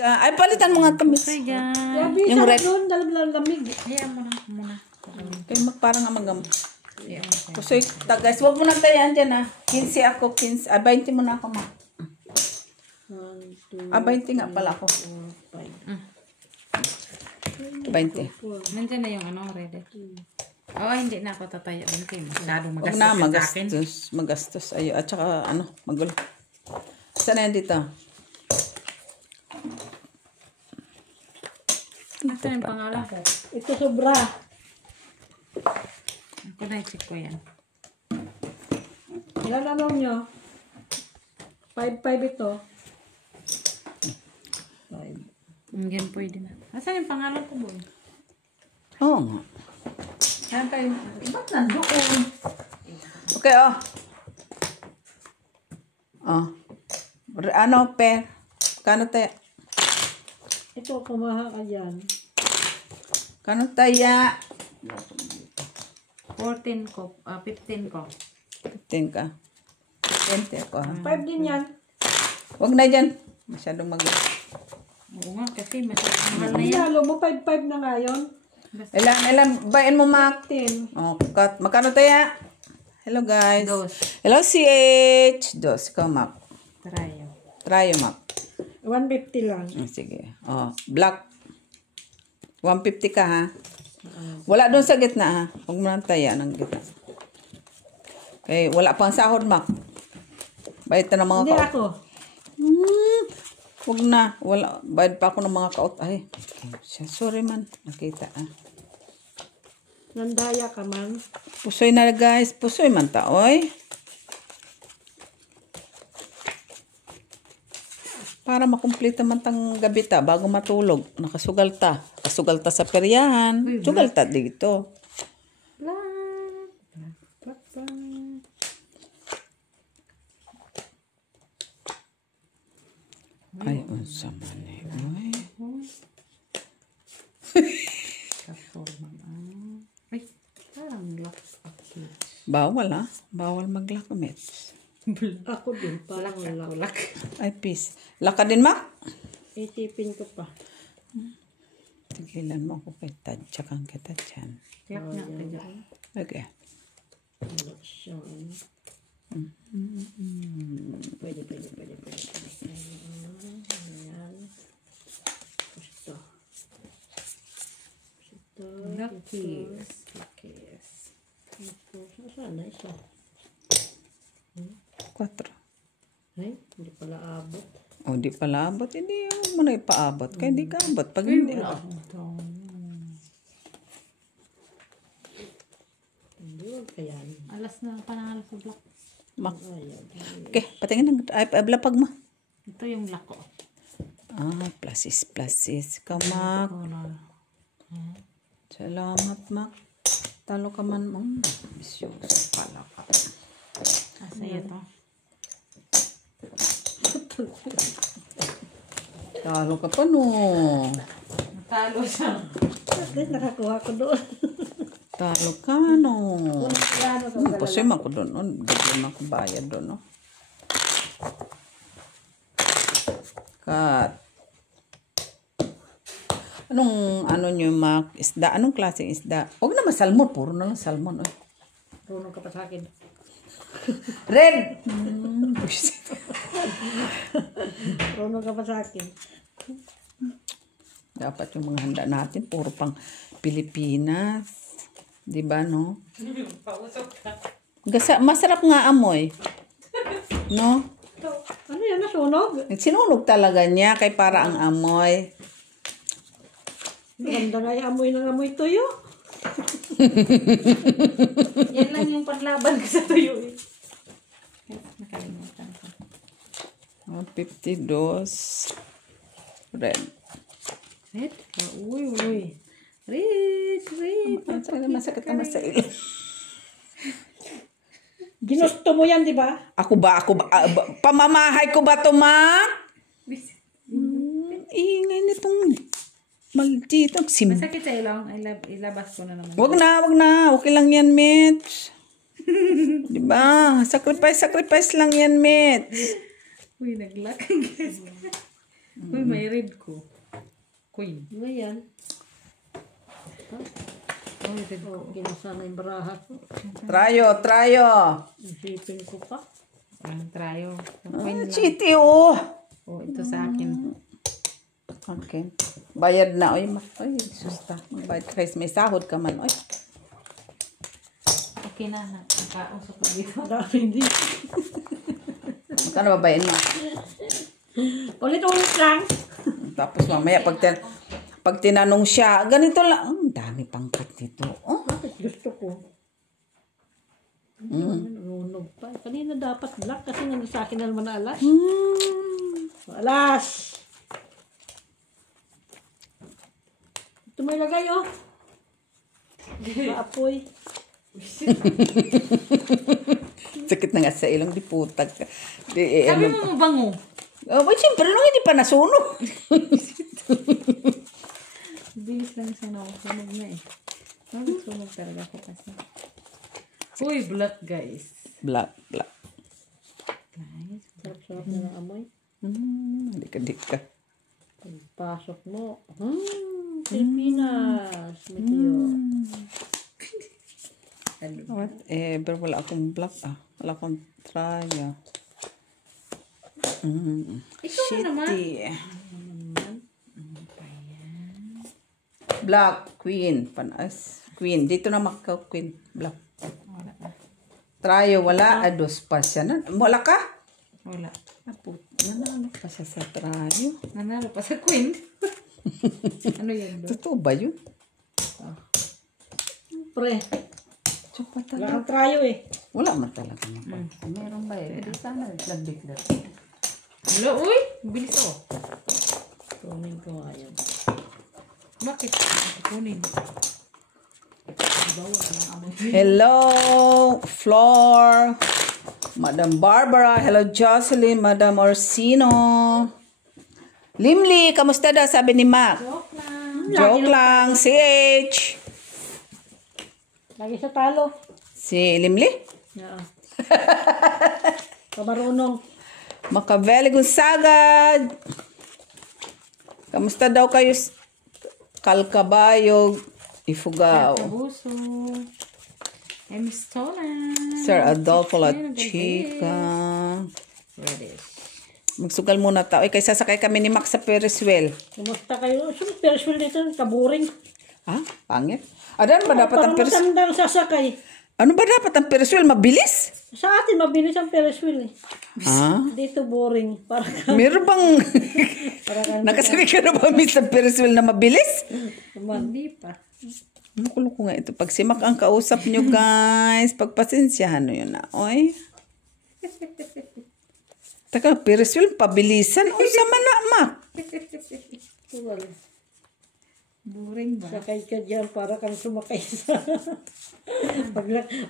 Ay, palitan mo nga ito, miss. Okay, guys. Yung red. Doon, lamig. Ayan mo na, muna. Kaya parang amagam. Ayan mo. So, guys, huwag mo na tayaan dyan, 15 ako, 15. 20 mo na ako, ma. 1, 2, 20 nga pala ako. 5. 20. Nandiyan na yung ano, ready. Oh, hindi na ako tataya. Okay, masyadong Huwag magastos na, sa akin. magastos. Ayo, at saka, magulo. Saan na yan dito? Ito yung pangalan ko. Ito sobra. Ako na i-check ko yan. Ilan ano nyo? 5 ito. 5. Yan pwede na. Asan yung pangalan ko, boy? Oo nga. Ayan tayo. Ba't nandoon? Okay, Ano, per? Kano tayo? Ito, kumaha ka dyan. Kano tayo? 14 ko. 15 ko. 15 ka. 20 ako, ha? 5 din yan. Huwag na dyan. Masyadong mag- Oo nga, kasi masyadong mahal na yan. Lalo mo, 5 na nga yun. Ilan, bayan mo, Mac? 10. Oh, cut. Magkano tayo? Hello, guys. Dos. Hello, CH. Dos. Ikaw, Mac. Tarayo. Try, Mac. 150 lang. Sige. Black. 150 ka, ha? Wala doon sa gitna, ha? Huwag mo nang taya ng gitna. Okay, wala pang sahod, Mac. Bayad na ng mga Hindi kaut. ako. Huwag na. Wala. Bayad pa ako ng mga kaut. Ay. Sorry, man. Nakita, ha? Nandaya ka man. Pusoy na, guys. Pusoy man ta, oy. Para makumplita man tang gabi ta bago matulog. Nakasugal ta. Kasugal ta sa peryahan. Sugal ta dito. Ay, unsa man eh. Oy. Ay, parang lock. Bawal, ha? Bawal maglakamit. Ako din, parang wala. Ay, peace. Laka din, Mac? Itipin ko pa. Tigilan mo ako kay tadsyakan kita dyan. Tiyak na ka dyan. Okay. Wala siya. Pwede. Ayan. Ito. Luckies. Ito. Saan na isa? 4. Ay, hindi pala abot. O, di pala abot. Hindi mo na ipaabot. Kaya di ka abot. Pag hindi abot. Hindi, wag kaya. Alas na panangalas sa block. Mak. Okay, patingin ng blapag mo. Ito yung lock ko. Pluses. Kamak. Salamat, Mak. Talo ka man. Bisyoso pala ka. Asaya to. Talo ka pa, no. Natalo siya. Bakit nakakuha ko doon? Talo ka, no. Pusoy man ko doon, no. Bigyan man ko bayad doon, no. Cut. Anong, nyo, Mac? Isda? Anong klaseng isda? Huwag naman salmon. Puro na lang salmon, oh. Runong ka pa sa akin. Red! Runong ka pa sa akin. Dapat yung mga handa natin, puro pang Pilipinas. Diba, no? Masarap nga amoy. No? Ano yan, nasunog? Sinunog talaga niya, kay para ang amoy. Ganda nga yung amoy ng amoy tuyo. Yan lang yung panlaban ko sa tuyo eh. Nakalimutan ko. 52. Red. Red? Uy. Red. Masakit naman sa ilo. Ginusto mo yan, di ba? Ako ba? Pamamahay ko ba ito, Ma? Ingay nitong maldito. Masakit sa ilong. Ilabas ko na naman. Wag na. Okay lang yan, Mitch. Diba? Sacrifice lang yan, Mitch. Uy, naglock. Uy, may red ko. Queen. Ano yan? Oh, red ko. Okay na sana yung baraha ko. Trayo. Isipin ko pa. Ang trayo. Queen lang. Chiti, oh. Oh, ito sa akin. Okay. Bayad na, oy. Oy, susta. Bayad ka guys. May sahod ka man, oy. Okay na. Nakausap ko dito. Marami din. Magkano ba bayad mo? Ulit-ulit lang. Tapos mamaya, pag tinanong siya, ganito lang. Ang dami pangkat nito. Oh. Bakit gusto ko? Nanunog pa. Kanina dapat black kasi nga sa akin na naman na alas. Alas! Ito may lagay, oh. Maapoy. Sakit na nga sa ilong, di putag ka. Di, Sabi mo mabango. Oh, siyempre, nung hindi pa nasunog. Bilis lang siya na. Sunog na eh. Sunog talaga ako kasi. Uy, black guys. Black. Guys. Sarap-sarap na ng amoy. Di ka. Pasok mo. Pilipinas. Metiyo. Whatever, wala akong black Wala akong traya. Ikaw na naman. Black, queen, panas. Queen, dito na makaw queen. Black. Wala na. Trayo, wala. Dos pa siya. Wala ka? Wala. Nanalo pa siya sa trayo. Nanalo pa sa queen. Ano yun? Totoo ba yun? Pre, Chupa wala talaga. kang trayo eh. Wala man talaga. Meron ba yun? Hindi sana naglag-bigla. Hello, uy. Bilis ako. Kunin ko nga yun. Bakit? Kunin. Hello, Flor. Madam Barbara. Hello, Jocelyn. Madam Orsino. Limli, kamusta daw? Sabi ni Mac. Joke lang. CH. Lagi sa talo. Si Limli? Oo. Kamarunong. Macaveli Gonzaga. Kamusta daw kayo? Kalkabayog. Ifugao. Kabuso. I'm stolen. Sir Adolfo La Chica. Reddish. Magsugal muna tao. Kay sasakay kami ni Mac sa Ferris wheel. Kumusta kayo? Siyempre, Ferris wheel dito, kaboring. Ha? Pangit? Adan ba dapat ang Parang Ferris? matandang sasakay. Ano ba dapat ang Ferris wheel? Mabilis? Sa atin, mabilis ang Ferris wheel eh. Ha? Dito boring. Parang Meron bang... Nakasakay ka na ba sa Ferris wheel na mabilis? Hindi pa. Ano ko nga ito? Pag si Mac ang kausap nyo, guys, pagpasensyahan nyo yun na. Oy. Taka, Ferris wheel, pabilisan. O, sama na, Mac. well, Boring ba? sakay ka dyan para kang sumakay sa...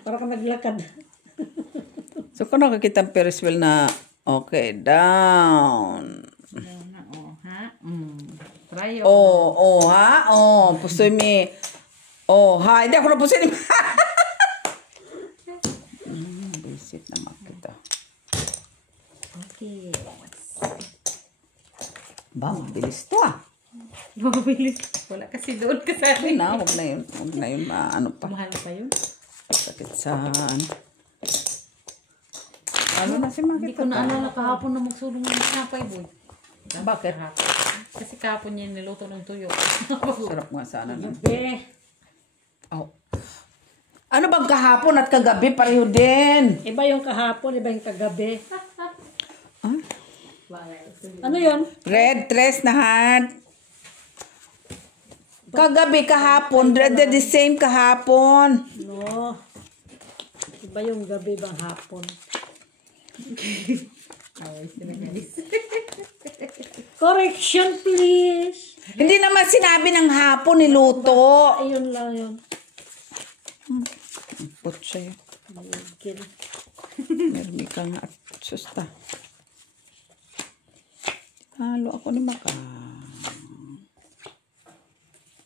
para kang naglakad. So, kung nakakita ang Ferris wheel na, okay, down. Ha? Try Oh, ha? Oh, pusoy mi. Oh, ha? Hindi ako na pusoy ni Visit na makita. Okay. Ba, mabilis to Mabilis. Wala kasi doon ka sa Ay akin. na, huwag na yun. Huwag na yun, ano pa. Mahal pa yun. Sakit saan. Ano na si Hindi Makita? ko naalala kahapon na magsulong ng sinapay, boy. Bakit? Kasi kahapon niya niluto ng tuyo. Sarap nga sana nun. Eh, Oh. Ano bang kahapon at kagabi? Pareho din. iba yung kahapon, iba yung kagabi. Ah? Ano yun? Red dress na hat. Kagabi kahapon. Red the same kahapon. No. Iba yung gabi bang hapon. Correction, please. Hindi naman sinabi ng hapon niluto. Ayun lang yun. Putsa yun. Magigil. Meron ka nga at susta. Halo ako ni Maka.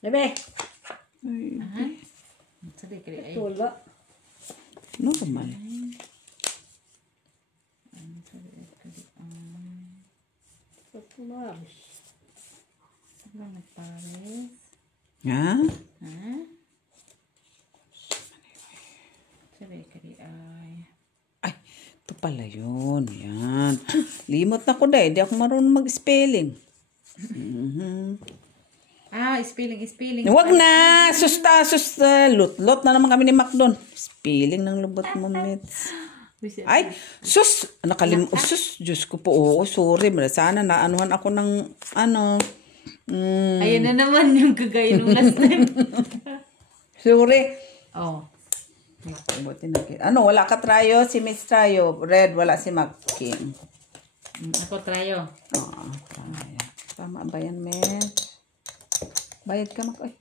Bebe, Sabi ka ay. tula. Normal. Umaris. Wala nagpares. Ha? Ha? Sabi kari ay. Ay, ito pala yun. Yan. Limot na ko dahil. Di ako marunong mag-spelling. Spelling. Huwag na! Susta. Lot na naman kami ni Mac doon. Spelling ng lubot mo, Mits. Ay, sus! Sus! Diyos ko po. Oo, sorry. Sana naanuhan ako ng, Ayun na naman yung kagaya nung last time. sorry. Oh. Buti na. Wala ka trayo? Si Miss Trayo. Red, wala si Mac King. Ako trayo. Oo, trayo. Tama ba yan, Miss? Bayad ka, Mac. Ay.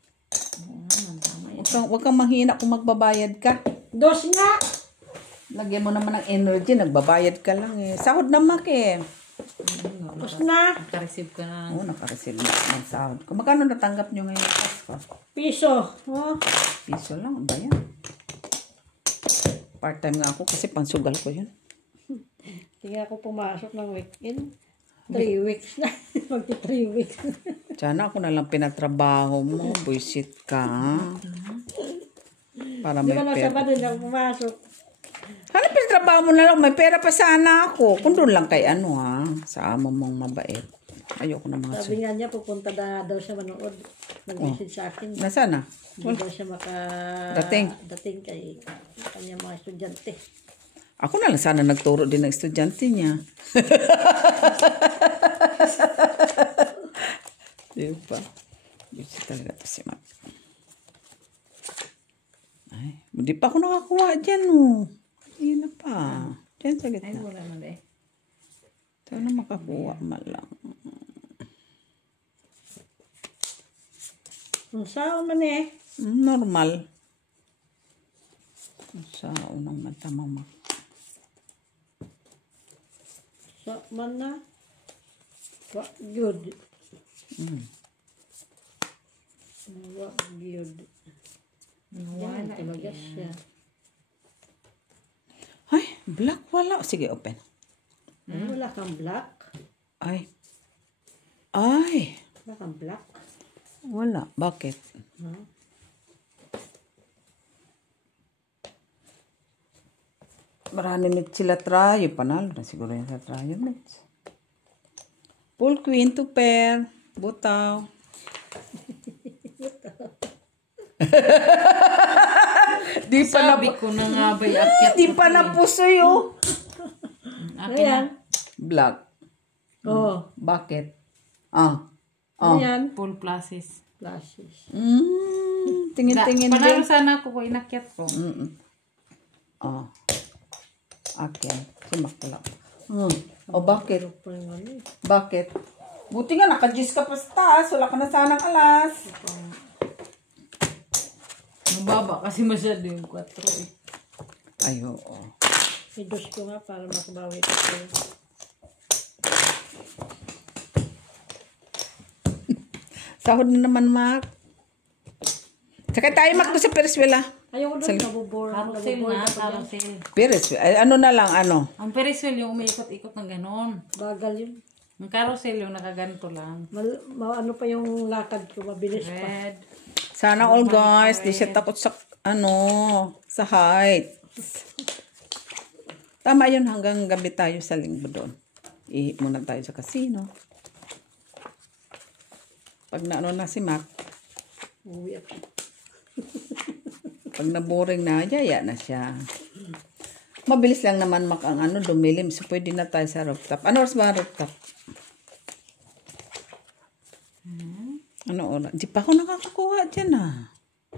Huwag kang mahina kung magbabayad ka. Dos nga! Lagyan mo naman ng energy, nagbabayad ka lang eh. Sahod na, Mac eh. Tapos na. Naka-receive ka na. Oo, naka-receive na ng sahod ko. Magkano natanggap nyo ngayon Pasko? Piso. Oh. Piso lang, ang bayan. Part-time nga ako kasi pangsugal ko yun. Tingnan ako pumasok ng weekend. 3 weeks na. Magti 3 weeks. Sana ako na lang pinatrabaho mo. Buisit ka. Para Di may ba nasa pera. ba din ako pumasok? Sana pinatrabaho mo na lang. May pera pa sana ako. Kung doon lang kay sa amo mong mabait. Ayoko na mga Sabi nga niya, pupunta na daw siya manood. Nag-message sa akin. Nasaan na? Hindi daw siya dating kay kanya mga estudyante. Ako na lang sana nagturo din ng estudyante niya. Diba? Busy talaga to si Mac. Ay, hindi pa ako nakakuha dyan, Hindi na pa. Dyan sa Ay, gitna. wala na eh. Sana makakuha man lang. Ang sao man eh. Normal. Sa unang mata, Mama. So, man na. What good. What good. Yan talaga siya. Ay, black wala. Sige, open. Ay, wala kang black. Ay. Wala kang black. Wala. Bakit? Marami mit sila trayo. Panalo na siguro yung sa trayo mit. Full queen to pair. Butaw. Di pa na Sabi ko na nga ba akyat Di pa na pusoy Akin na. Black. Oh. Bakit? Ano yan? Full pluses. Flashes. Tingin-tingin Panalo din. sana ako kung inakyat ko. Akin. Sumakla. Bakit? Pero pa yung ano eh. Bakit? Buti nga, naka-jis ka pa sa taas. Wala ka na sanang alas. Mababa kasi masyado yung 4 eh. Ay, oo. Idos ko nga para makabawi ko kayo. Sahod na naman, Mac. Sakay tayo, Mac, doon sa Periswell, Ayaw ko doon, nabubor. Carousel na, carousel. Periswell. Ay, ano na lang, Ang Periswell yung umiikot-ikot ng ganon. Bagal yun. Ang carousel yung nakaganto lang. Ano pa yung lakad ko, mabilis pa. Red. Sana all guys, di siya takot sa, sa height. Tama yun, hanggang gabi tayo sa linggo doon. Ihip muna tayo sa casino. Pag na si Mac, Uwi ako. pag na-boring na, yaya na siya. Mabilis lang naman Mac ang dumilim. So, pwede na tayo sa rooftop. Ano oras ba ang rooftop? Ano oras? Di pa ako nakakakuha dyan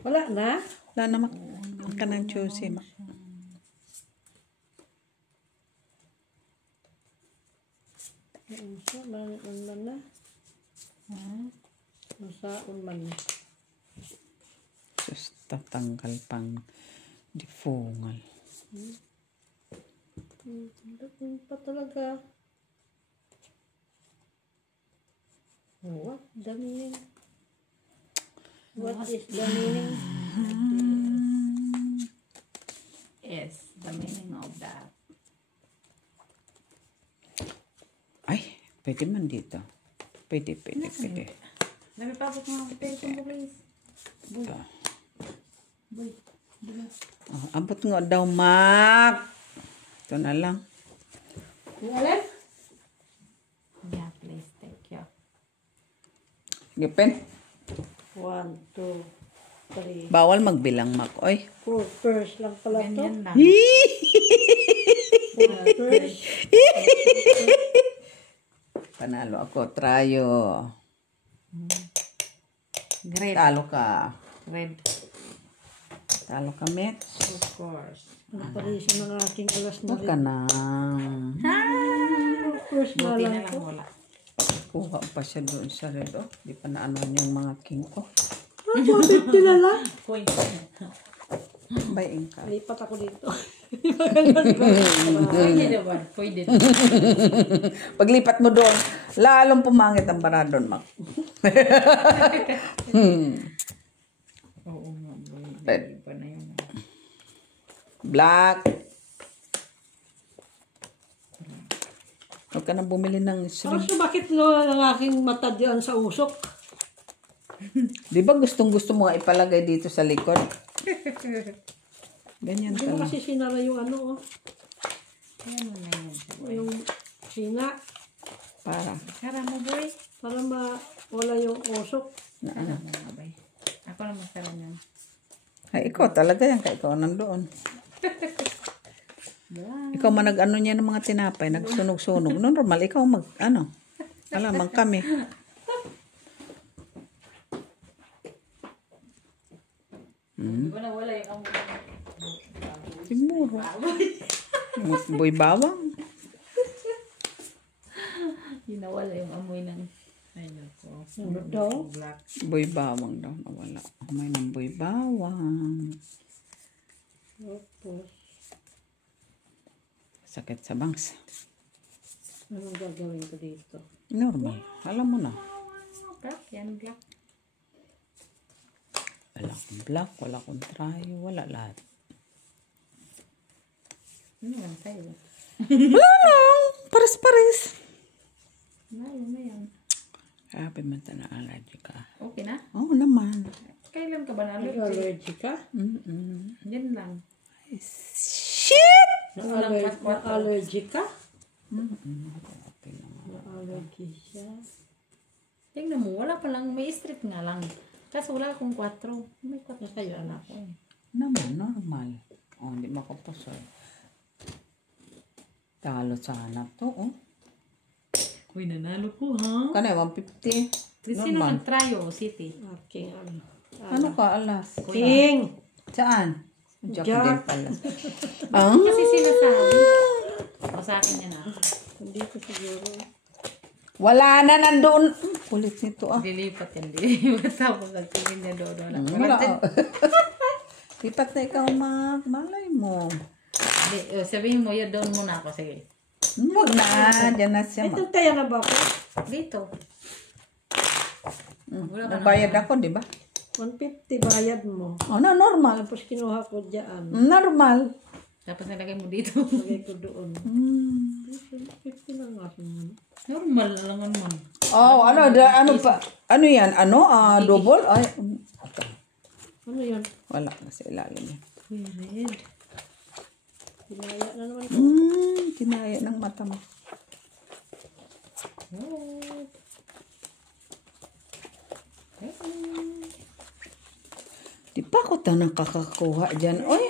Wala na? Wala na Mac. Ang kanang Tuesday Mac. Ano man na? Masaon man. Sus, tatanggal pang difungal. Pa talaga. What the meaning? What is the meaning? Yes, the meaning of that. Ay, pwede man dito. Pwede, pwede, pwede. Dami pa ako mga papel kong please. Boy. Boy. Oh, abot nga daw, Mac. Ito na lang. Yung alin? Yeah, please. Thank you. Gipin. 1, 2, 3, Bawal magbilang, Mac. Oy. 4 first lang pala to. Ganyan lang. 4 first. Panalo ako. Trayo. Red. Talo ka. Red. Talo ka, Met. Of course. Ano pa rin siya ng aking alas na Huwag ka na. first na Buti lang na lang to. wala. Kuha pa siya doon sa red. Oh. Di pa na ano yung mga king ko. 150 na lang. Coin. Bayin ka. Lipat ako dito. Pwede naman. Pwede. Paglipat mo doon, lalong pumangit ang baradon, Mac. Oo nga. Boy. Red. Iba na yun. Black. Huwag ka na bumili ng Parang shrimp. siya bakit no ang aking mata diyan sa usok? Di ba gustong-gusto mo nga ipalagay dito sa likod? Ganyan Hindi ka mo lang. kasi sinara yung ano oh. Ayan mo na yun. Yung sina. Para. Sara mo, boy. Para wala yung usok. Na, ano. Ano nga, boy? Ako na masara niyan. Ay, ikaw talaga yan. Kaya ikaw nandoon. Ikaw man nag-ano niya ng mga tinapay. Nagsunog-sunog. Normal, ikaw ano. Alamang kami. Di ba nawala yung amoy? Siguro. Boy bawang. Yung nawala yung amoy ng... Ayun ko. Ano daw? Black. Boy bawang daw. Nawala. May ng boy bawang. Tapos, Sakit sa bangs. anong gagawin ko dito? Normal. Alam mo na. Black. Yan, black. Wala akong black. Wala akong trayo. Wala lahat. Ano lang tayo? Wala lang. Pares-pares. Ayun na yan. Sabi mo na allergy ka. Okay na? Oo naman. Kailan ka ba na allergic? Allergic ka? Yan lang. Shit! Na-allergic ka? Na-allergy siya. Tingnan mo, wala pa lang. May street nga lang. Kasi wala akong 4. May 4 Na kayo anak. ako eh. Naman, normal. Oh, hindi makapusol. Talo sana to, oh. Uy, nanalo ko ha? Kanay, 150. Sino Normal. nag-tryo? City. Aking ano. Ano ka, alas? King! Saan? Jack Jack. din pala. Ah? Kasi sinasabi. O sa akin yan ah. Hindi ko siguro. Wala na nandoon. Kulit nito, ah. Dilipat yan. Dilipat tapos nagtingin niya doon. Wala, ah. Lipat na ikaw, Mac. Malay mo. Sabihin mo, yun doon muna ako. Sige. Huwag na. Diyan na siya, Mac. Ito tayo na ba ako? Dito. Wala ka Nagbayad ako, di ba? 150 bayad mo. Oh, na, normal. Tapos kinuha ko dyan. Normal. Tapos nilagay mo dito. Lagay ko doon. 50 lang ako. Normal na lang naman. Oh, ano pa? Ano yan? Ano? Double? Ay, Ano yan? wala. Nasa ilalim yan. Weird. Pinaya na naman ko. Kinaya ng mata mo. Di pa ako ta nakakakuha dyan. Oy!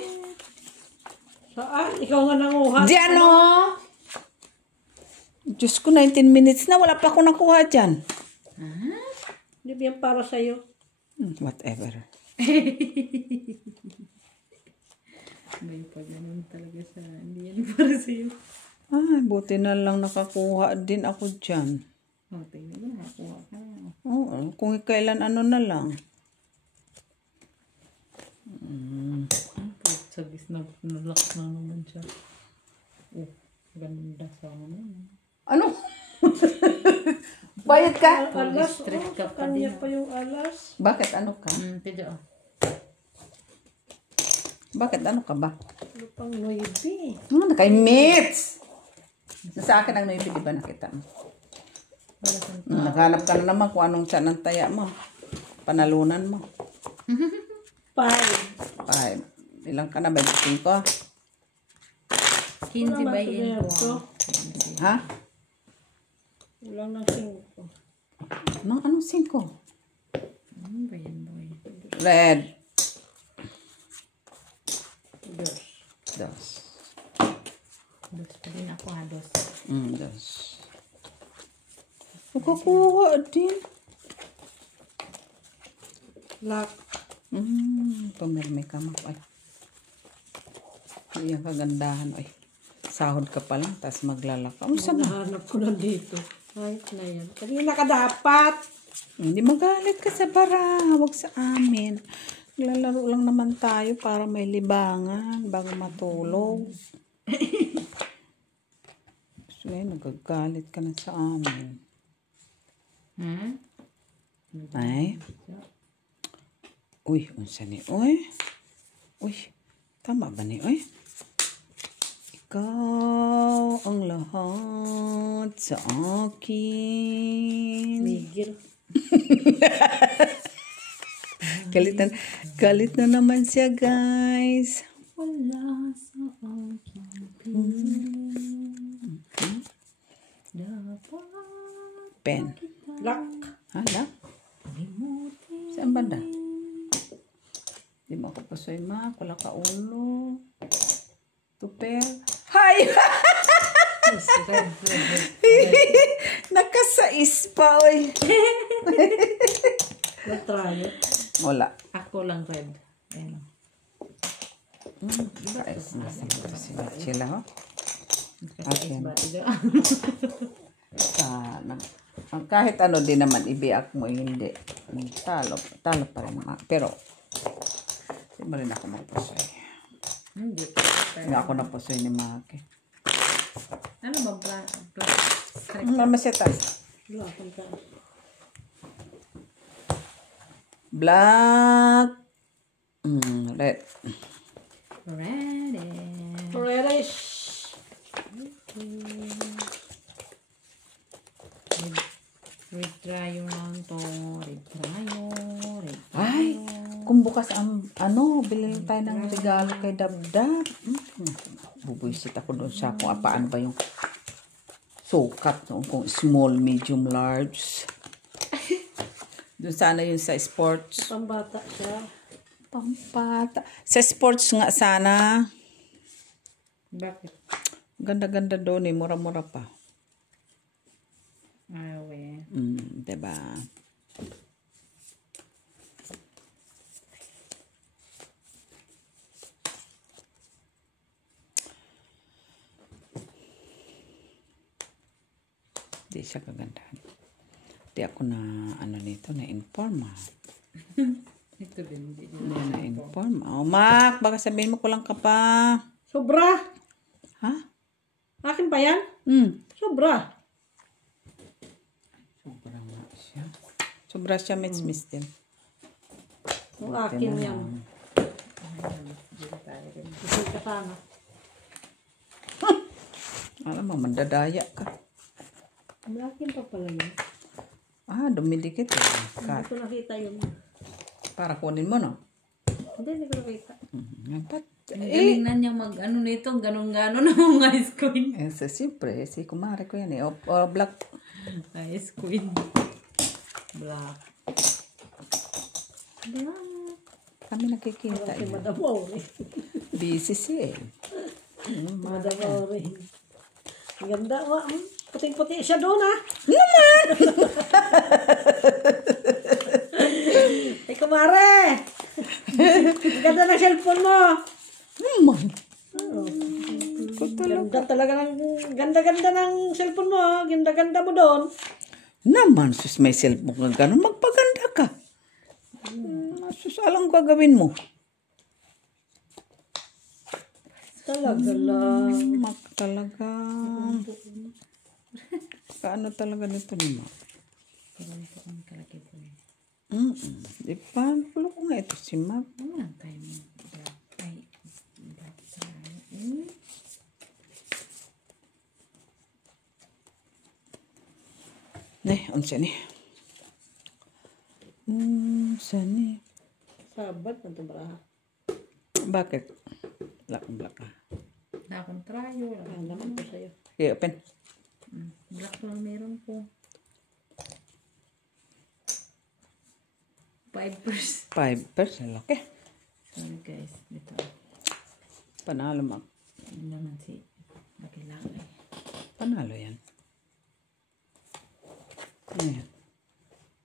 Saan? Ikaw nga nanguha. Dyan, oh! Diyos ko, 19 minutes na. Wala pa ako nakuha dyan. Hindi ba yan para sa'yo? Whatever. May pag ganun talaga sa hindi yan para sa'yo. Ay, buti na lang nakakuha din ako dyan. O, tingnan mo, nakuha ka na. Oo, kung kailan ano na lang. Sagis na nalak na naman siya. Oh, ganda sa ano. Ano? Bayad ka? Alas. Strict ka Sa pa kanya din. pa yung alas. Bakit ano ka? Pwede oh. Bakit ano ka ba? Ano pang noibi? Kay mates! Sa akin ang noibi, di ba nakita mo? Wala kang Naghanap ka na naman kung anong siya ng taya mo. Panalunan mo. 5. 5. Ilang ka na? 25? 15 by Ito. Ha? Wala na 5. Anong 5? Ano ba yan, boy? Red. Dos. Dos. Dos pa din ako ha, dos. Dos. Nakakuha din. Black. Pumirmi ka mo. Ay. Ay, ang kagandahan. Ay. Sahod ka pa lang, tapos maglalaka. Ano sa Nahanap ko na dito. Kahit na yan. Kanina ka dapat. Hindi magalit ka sa bara. Huwag sa amin. Lalaro lang naman tayo para may libangan bago matulog. So, nagagalit ka na sa amin. Ay. Uy, unsa ni? Uy. Uy, tama ba ni? Uy. Ikaw ang lahat sa akin. Migil. Galit na naman siya, guys. Wala sa akin. Dapat Pen. Black. Hala? Saan banda? Di mo ako pasoy, ma. Wala ka ulo. Tuper. Hay! Nakasais pa, oy. Na-try. Wala. Ako lang red. Ayun. Ayos na sila, ho. Akin. Kahit ano din naman, ibiak mo, hindi. Talo pa rin. Pero, hindi mo rin ako magpasoy. Hindi. Hindi ako napasoy ni Maki. Ano ba black? Mamasetas. Black. Ang ka. Black. Red. Ready. Reddish. Red dryer lang to. Red dryer. Red Ay, kung bukas ang bilhin tayo ng regalo kay Dabdab. Bubuisit ako doon sa kung paano ba yung sukat noon, kung small, medium, large. Doon sana yun sa sports. Pambata siya. Pampata. Sa sports nga sana. Bakit? Ganda-ganda doon eh. Mura-mura pa. Awe. Diba? Di siya kagandahan. Di ako na, nito, na-inform Ito din. Hindi Na-inform. Oh, Mac, baka sabihin mo kulang ka pa. Sobra. Ha? Akin pa yan? Sobra. Sobra nga siya. Sobra siya, miss din. Yung akin yan. Kasi katana. Alam mo, mandadaya ka. Ang akin pa pala yun. Dumidikit eh. Hindi ko nakita yun. Para kunin mo, no? Hindi ko nakita. Ba't? Ang galing na niya mag-ano nito, ganon-ganon na mga ice queen. Siyempre, si kumare ko yan eh. O black. Ice queen. Black. Kami nakikita Si eh. Madam Ori. Busy siya eh. Madam Ori. Ang ganda. Puting-puti siya doon Ay, kumare! Ang ganda ng cellphone mo. Naman. Ganda ng cellphone mo. Ganda-ganda mo doon. Naman, sus, may cellphone ka gano'n. Magpaganda ka. Sus, alam ko gagawin mo. Talaga lang. Talaga. Kaano talaga nito ni Ma? Di ba? Nakulo ko nga ito si Ma. Ano lang tayo mo? Ay, black tayo. Unsa ni? Sani. Sabat na ito baraha. Bakit? Black. Na akong trayo. Ang naman po sa'yo. Okay, open. Black lang meron po. 5%. 5%. Laki. Sorry guys. Dito. Panalo, Mak. Yun naman si Laki-laki. Panalo yan. Ayan.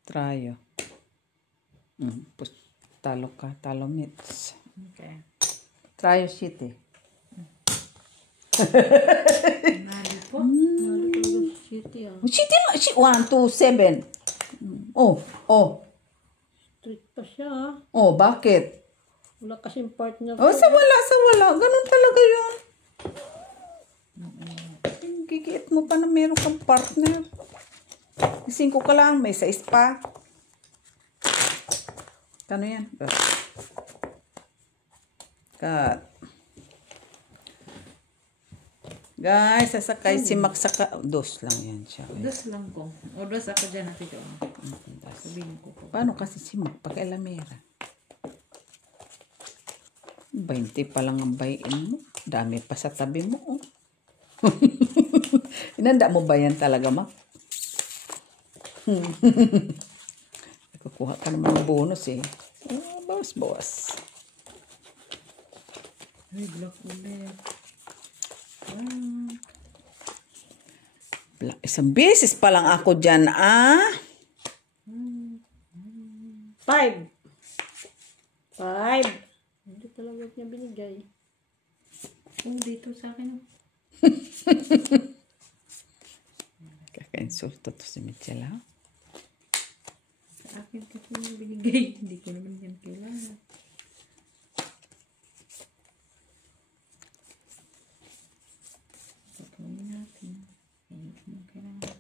Trayo. Talo ka. Talo mitts. Okay. Trayo city. Nali po. City ah. City nga. 1, 2, 7. Oh. Street pa siya ah. Oh, bakit? Wala kasing partner. Oh, sa wala. Ganun talaga yun. Gigiit mo pa na meron kang partner. 5 ka lang, may 6 pa. Kano yan? Cut. Guys, sasakay si Mac saka. 2 lang yan siya. Dos lang ko. O dos ako dyan natin ito. Sabihin ko po. Paano kasi si Mac? Pakialamera. 20 pa lang ang bayin mo. Dami pa sa tabi mo. Oh. Inanda mo ba yan talaga, Mac? Kukuha ka naman ng bonus eh. Bawas. Ay, black ulit. Isang beses pa lang ako dyan, 5. Hindi talaga niya binigay. Oh, dito sa akin. Kaka-insulto to si Mitchell, ha? Sa akin kasi yung binigay. Hindi ko naman yan kailangan. Pagkawin natin. Hindi ko naman kailangan.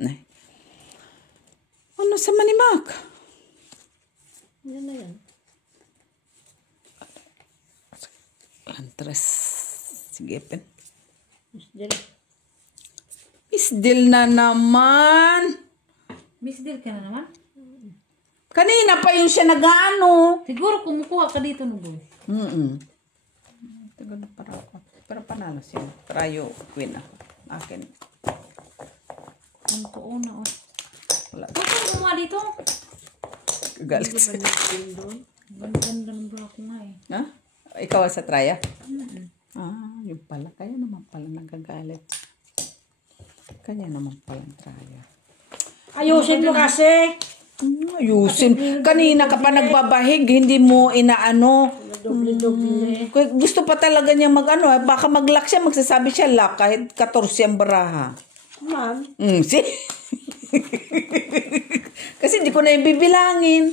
Nay. Ano sa manimak? Yan na yan. Antras. Sige, pen. Miss Del. Miss Dil na naman. Miss Del ka na naman? Kanina pa yun siya nag-ano. Siguro kumukuha ka dito no boy. Tagal para ako. Pero panalo siya. Trayo, win ako. Akin. Ang ko na oh. Wala. Bakit gumawa dito? Galit siya. Ganda ng bra ko nga eh. Ha? Ikaw sa traya? Yung pala. Kaya naman pala nagagalit. Kanya naman pala traya. Ayusin mo kasi. Ayusin. Kanina ka pa nagbabahig, hindi mo inaano. Doble-doble. Gusto pa talaga niya mag-ano. Baka mag-lock siya, magsasabi siya lock kahit 14 ang baraha. Ma'am. See? Kasi hindi ko na yung bibilangin.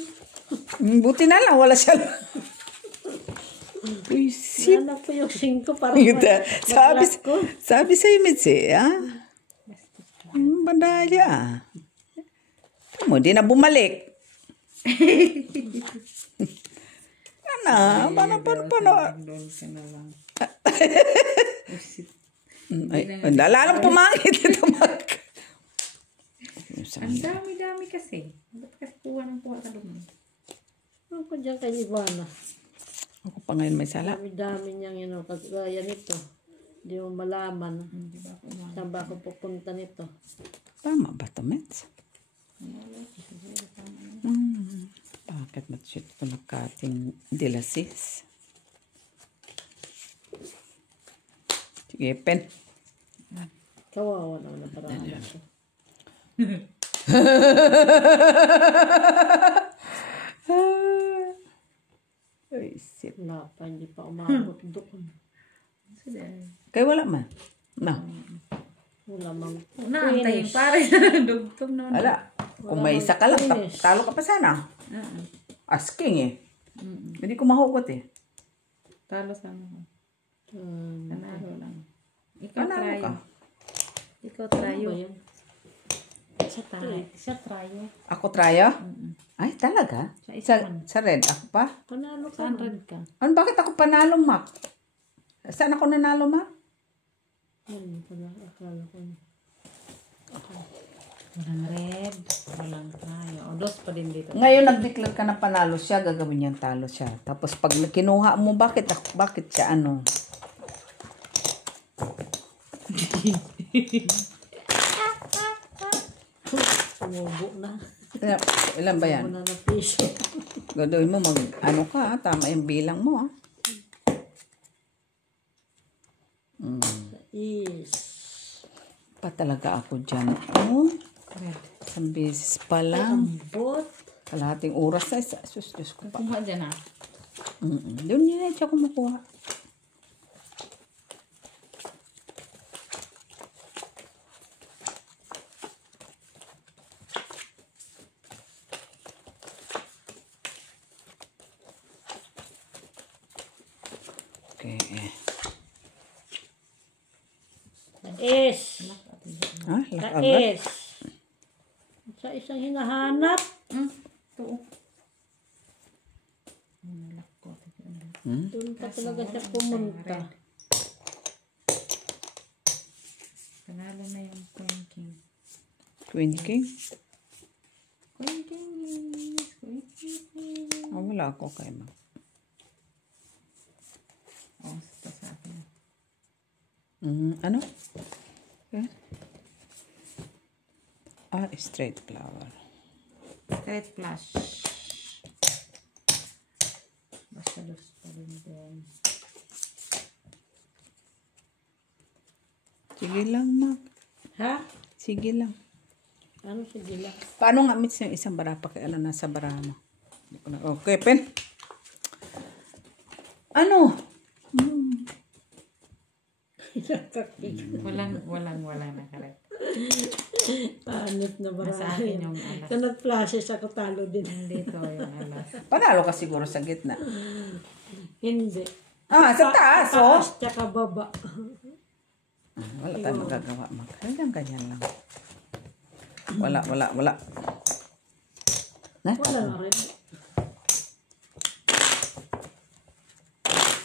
Buti na lang, wala siya. Nanak ko yung 5 para sabi sa'yo, Mitzi, bandaya. Kamu, di na bumalik. Paano? Doon ka na lang. Lalang pumangit ito Ang dami-dami kasi. Ba't kasi kuha ka doon? Ano ko dyan kay Ivana? Ako pa ngayon may sala. Dami-dami niyang kagaya nito. Hindi mo malaman. Saan ba ako pupunta nito? Tama ba ito, Mets? Bakit matshoot ko na kating dilasis? Sige, pen. Kawawa naman ang parang ko. Ay, shit. Wala pa, hindi pa umabot doon. Kaya wala man. No. Wala mang Naantayin pare. Dugtong naman. Wala. Kung may isa ka lang, talo ka pa sana. Asking eh. Hindi ko mahugot eh. Talo sana ko. Panalo lang. Ikaw Panalo try. ka. Ikaw try. Ano ba yan? Siya try. Ako tryo? Ay, talaga? Sa Sa red, ako pa? Panalo ka. Saan red ka? Ano, bakit ako panalo, Mac? Saan ako nanalo, Mac? Pala, akala ko. Walang red. Walang tayo. O, dos pa din dito. Ngayon, nag-declare ka na panalo siya, gagawin niyang talo siya. Tapos, pag kinuha mo, bakit siya ano? Sumubo na. Ilan ba yan? Wala na piso. Gagawin mo, ano ka, tama yung bilang mo, Is. Pa talaga ako dyan. Oh, Red. isang beses pa lang. Bot. Kalahating oras na. Sus, Diyos ko pa. Kumuha dyan ah. Doon niya, siya kumukuha. Okay. Is. Ah, lak agad. Is. Sa isang hinahanap. Ito. Doon pa talaga siya pumunta. Panalo na yung Queen King. Queen King. Queen King. Queen King. Ah, wala ako kay ma. O, ito sa akin. Ano? Okay. Ah, straight flower. Straight flush. Basta dos pa rin din. Sige lang, ma. Ha? Sige lang. Ano sige lang? Paano nga mits yung isang bara pa kay ano nasa bara mo? Okay, pen. Ano? Walang nakarep. Panit na ba? Nasa akin yung alas. Sa nag-flashes ako talo din. Dito yung alas. Panalo ka siguro sa gitna. Hindi. Ah, sa taas, oh. Taas tsaka baba. Wala tayong magagawa, mag. Hanggang ganyan lang. Wala. Na? Wala na rin.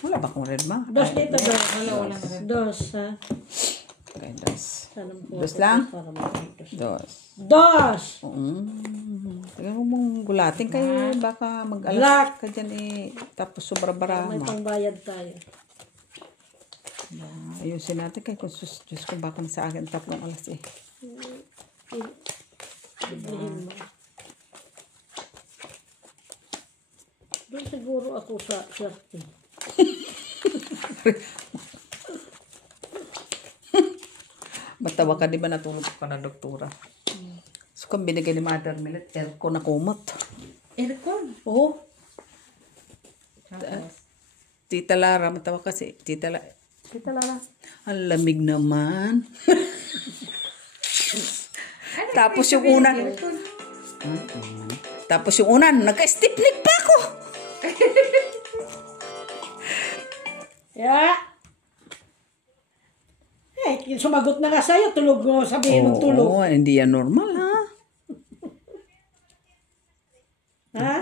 Wala ba kung red, ma? Dos dito, dos. Walang red. Dos, ha? Okay, dos. Sanang po Dos ako lang? para makaitos. Dos. Dos! Tingnan mo mong gulatin kayo. Baka mag-alas ka dyan eh. Tapos sobra-bara May mo. pangbayad tayo. Ayusin natin kay kung Diyos ko baka sa akin tatlong alas eh. Iblihin mo. Doon siguro ako sa swerte. Matawa ka, di ba natulog ka na doktora? So kung binigay ni Mother Millet, aircon na kumot. Aircon. Oo. Tapos, Tita Lara, matawa kasi. Tita Lara, ang lamig naman. Tapos yung unan. Tapos yung unan, nagka-stipnik pa ako. Yeah! Sumagot na nga sa'yo. Tulog mo. Sabihin mong tulog. Oo, hindi yan normal ha. Ha?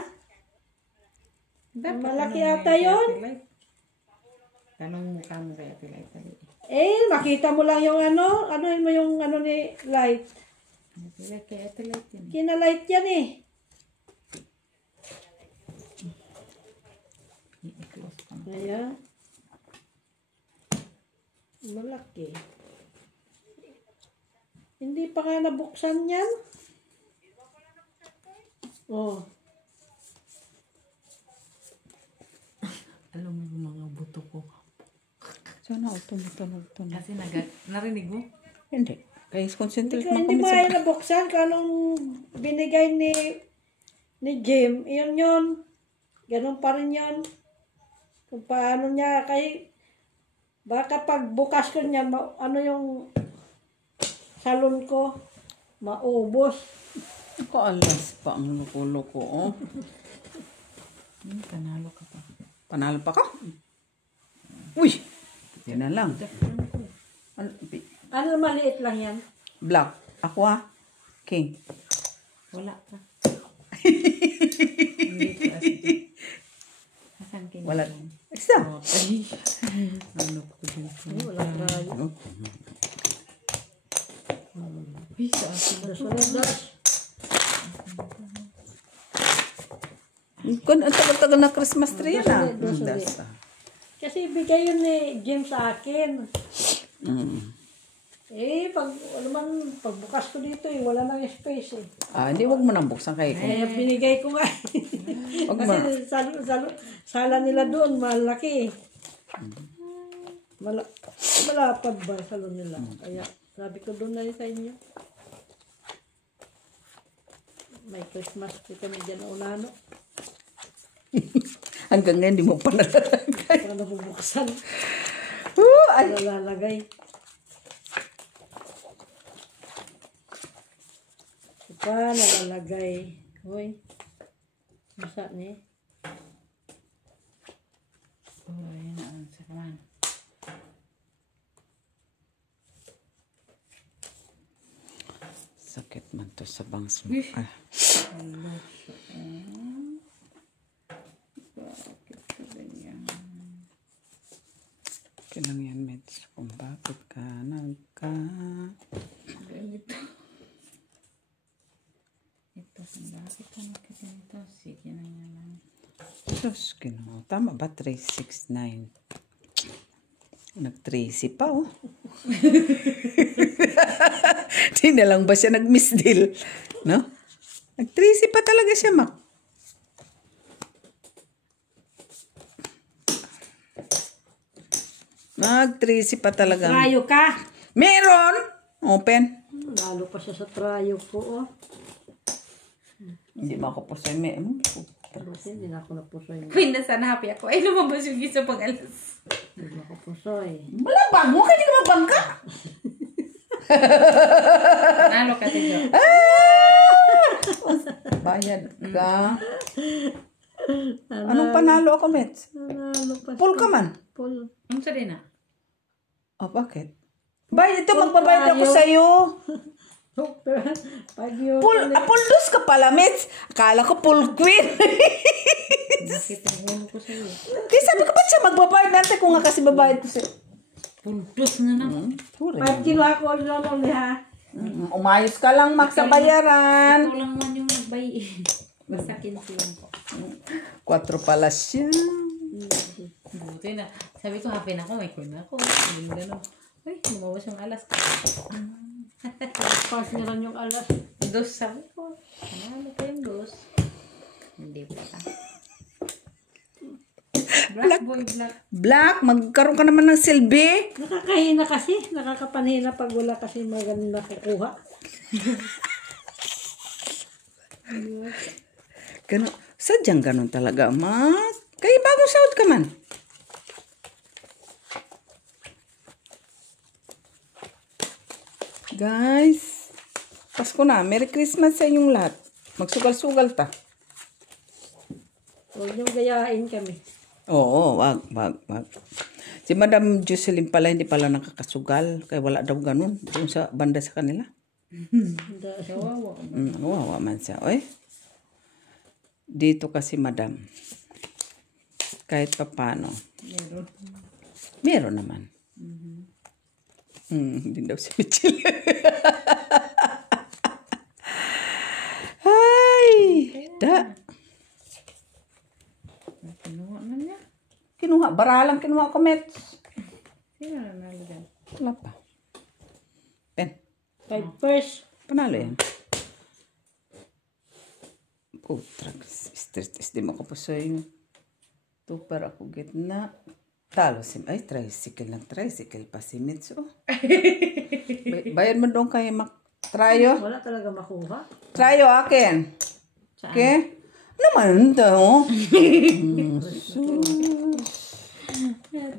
Malaki ata yun. tanong mo ka mo kaya pilay tali. Makita mo lang yung ano. Anuhin mo yung ano ni light. Pilay kaya pilay yun. Kinalight yan eh. I-close pa. Ayan. Malaki. Hindi pa nga nabuksan yan. Oh. Alam mo yung mga buto ko. Sana tunog. Kasi narinig mo? Hindi. Kaya concentrate na Hindi kami mo sa... ay nabuksan kung anong binigay ni Jim. Iyon yun. Ganun pa rin yun. Kung paano niya kay... Baka pag bukas ko niya, ano yung salon ko, maubos. Kaalas pa ang loko-loko, oh. Panalo ka pa. Panalo pa ka? Uy! Yan na lang. Ano maliit lang yan? Black. Aqua. King. Wala ka. Hindi ko as Saan kayo? Wala. Isa. Ay. Ano ko din. Ay, walang trayo. Uy, sa akin. Das. Kung ang tagal-tagal na Christmas tree yan ah. Dos ulit. Das, ah. Kasi bigay yun ni Jim sa akin. Pagbukas ko dito wala nang space eh. Hindi, wag mo nang buksan kay ko. Kaya binigay ko nga. Wag mo. Kasi sala nila doon, malaki. Malapad ba salon nila? Kaya sabi ko doon na yun sa inyo. May Christmas tree kami dyan na unano. Hanggang ngayon, di mo pa nalalagay. Para nabubuksan. Ay! Nalalagay. Pa, nalalagay. Uy. Masa ni? Oh, ayan na. Sa kaman. Sakit man to sa bangs mo. Uy. Ah. Bakit ka ganyan? Okay lang yan, Meds. Kung bakit ka Ganito. Ito, kung bakit ka nagkaganito? Sige na nga lang. Diyos, Ginoo. Tama ba? 369. Nag-3C pa, oh. Di na lang ba siya nag-misdeal? No? Nag-3C pa talaga siya, Mac. Nag-3C pa talaga. Trayo ka! Meron! Open. Lalo pa siya sa trayo ko, oh. Hindi ba ako po sa may... Kasi hindi na ako napusoy. Queen, nasaan happy ako? Ay, lumabas yung gisa pag alas. Hindi na ako pusoy. Malabang mo, kaya di ka mabangga. Nalo ka, Tiyo. Bayad ka. Anong panalo ako, Mets? Lalo pa Full ka man. Full. Ang sari na? Oh, bakit? Bayad ito, magbabayad ako sa'yo. Pag yun. Puldos ka pala, Mets. Akala ko full queen. Bakit ang ulo ko sa'yo? Di sabi ko, ba't siya magbabayad natin kung nga kasi babayad ko sa'yo? Puldos nga na. Pag kinuha ko lang ulit ha. Umayos ka lang, Max, sa bayaran. Ito lang man yung nagbay. Basta 15 lang po. 4 pala siya. Buti na. Sabi ko, happy na ako. May coin na ako. Hindi mo gano'n. Uy, lumawas yung alas. Pas na lang yung alas. Dos, sabi ko. Ano pa yung dos? Hindi pa ka. Black boy, black. Black, magkaroon ka naman ng silbi. Nakakahina kasi. Nakakapanhina pag wala kasi maganda nakukuha. Ganun. Sadyang ganun talaga, Mas. Kaya bagong sahod ka man. Guys, Pasko na. Merry Christmas sa inyong lahat. Magsugal-sugal ta. Huwag niyong gayahin kami. Oo, wag. Si Madam Jocelyn pala, hindi pala nakakasugal. Kaya wala daw ganun. Doon sa banda sa kanila. Kawawa. Wawa man siya. Oy. Dito kasi, Madam. Kahit pa paano. Meron. Meron naman. Hindi daw si Mitchell. Ay! Da. Kinuha na niya. Kinuha. Baralang kinuha ko, Mets. Sino na nalo dyan? Wala pa. Pen. 5 first. Panalo yan. Tracks. Stress. Di mo ko po sa yung tupar ako gitna. Talo si... Ay, tricycle lang. Tricycle pa si Mets. Oh. Bayad mo doon kay Mac. Trayo. Wala talaga makuha. Trayo akin. Saan? Okay? Naman ito. Oh.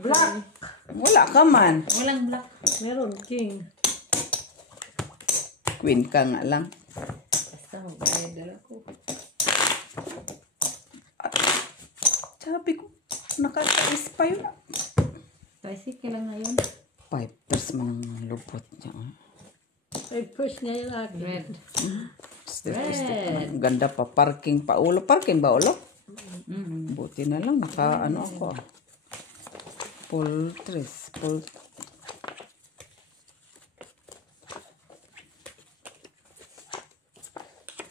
Black. Wala ka man. Walang black. Meron. King. Queen ka nga lang. Basta magbayad dala ko. Sabi ko, nakakais pa yun. Tricycle lang na yun. Pipers man ang lubot niya. 5 first niya yung akin. Red. Ang ganda pa. Parking pa ulo. Parking ba ulo? Buti na lang, ano ako. Full 3. Full.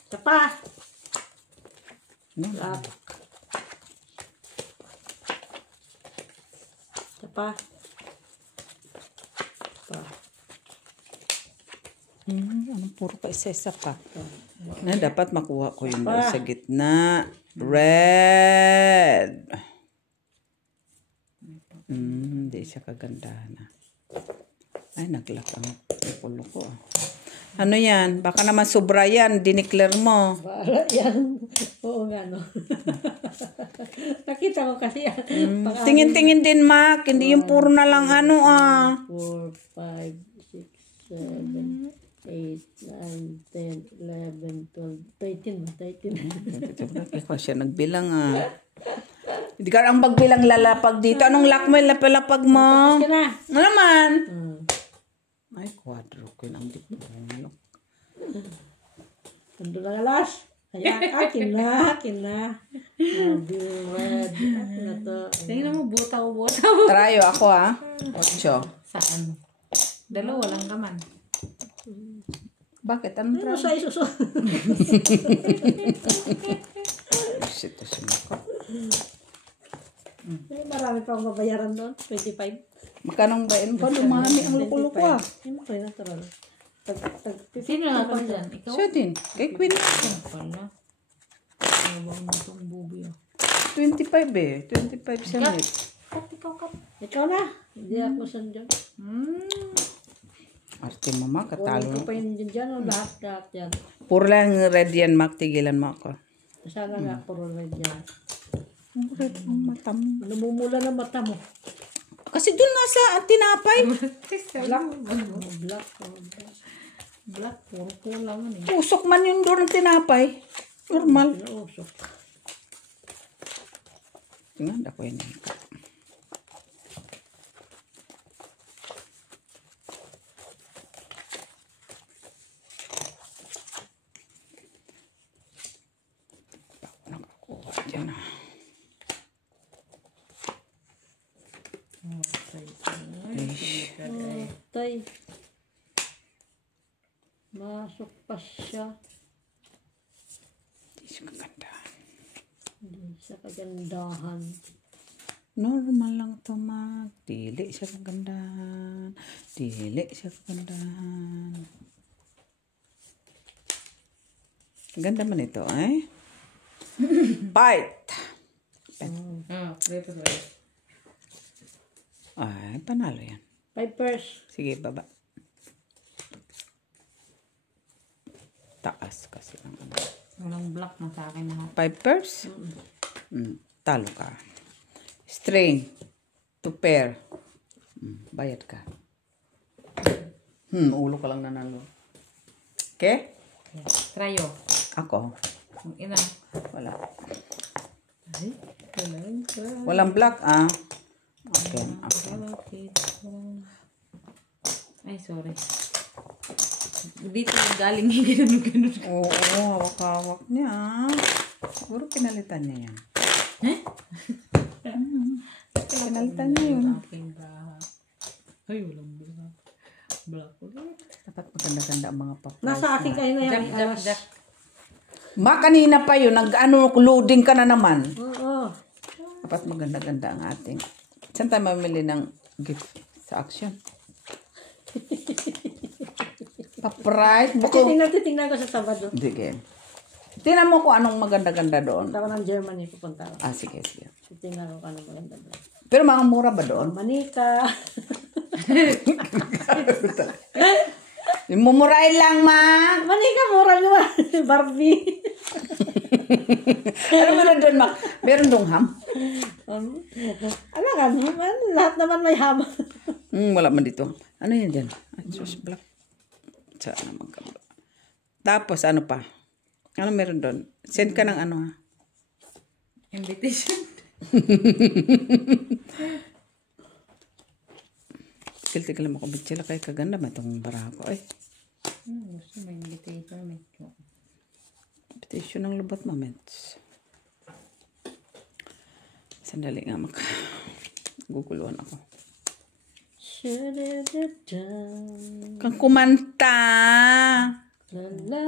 Isa pa. No? Black. Isa pa. Anong puro pa isa-isa pa? Na dapat makuha ko yung sa gitna. Red. Hindi siya kagandahan. Ay, naglak ang pulo ko. Ano yan? Baka naman sobra yan. Dineclare mo. Para yan. Oo nga, no. Nakita ko kasi yan. Tingin-tingin din, Mac. Hindi yung puro na lang 4, 5, 6, 7, 8, 9, 10, 11, 12, 13. Ikaw siya nagbilang Hindi ka ang magbilang lalapag dito. Anong lock mo yung lapag mo? Kasi na. Ano naman? Ay, quadro ko ang dito. Tando na alas. Ayan, akin na. Red. Akin na to. Tingnan mo, butaw. Trayo ako 8. Saan? Dalawa lang naman. Bakit? Anong Ano trayo? sa isuso? Shit, ito sumako. Marami pa akong babayaran doon. 25. Makanong bayan ko? Lumami ang lukulo ko Ano pa yung natural? Sino na ako dyan? Ikaw? Siya din. Kay Queen. Ano pala? Ewan mo itong bubi. 25 25 siya net. Ikaw na. Hindi ako sandyan. Arte mo, Mac. Katalo Ito na. pa yun dyan. Lahat yan. Puro lang red yan, Mac. Tigilan mo ako. Sana nga, puro red yan. Ang red ang mata mo. Namumula ng mata mo. Kasi doon nga sa tinapay. Black. Black, puro kulang man Pusok man yung doon ng tinapay. Normal. Pinausok. Tingnan ako yun. Nakakuha dyan Tay. Masok pa siya. Hindi siya kagandahan. Hindi sa kagandahan. Normal lang ito, Mac. Dili siya kagandahan. Ganda man ito, eh? Bite! Ay, panalo yan. 5 pairs. Sige, baba. Taas kasi ang ano. Walang black na sa akin lahat. 5 pairs? Talo ka. String. 2 pair. Bayad ka. Ulo ka lang nanalo. Okay? Trayo. Ako. Ang ina. Wala. Ay, walang ka. Walang black, Okay. Ay, sorry. Dito yung galing yung ganun. Oo, hawak-hawak niya. Siguro pinalitan niya yan. Pinalitan niya yun. Ay, walang black. Black ulit. Dapat maganda-ganda ang mga paprice. Nasa akin kayo na yan. Jack. Ma, kanina pa yun. Loading ka na naman. Oo. Dapat maganda-ganda ang ating. Saan tayo mamili ng gift sa action? Paprice. Titingnan ko sa Sabado. Hindi, game. Tingnan mo kung anong maganda-ganda doon. Punta ko ng Germany. Pupunta ko. Sige. Titingnan ko kung anong maganda doon. Pero mga mura ba doon? Manika. Mumuray lang, ma. Manika, mura naman. Barbie. Ano meron doon, ma? Meron doon ham? Ano nga naman? Lahat naman may hama. Wala man dito. Ano yan dyan? Just black. Saan naman ka ba? Tapos, ano pa? Ano meron doon? Send ka ng ano, ha? Invitation. Tigil lang ako. Bitsila kay kaganda ba itong barako? Ay, Gusto may invitation. invitation ng lubot moments. Sandali nga guguluhan ako. Kang kumanta. La.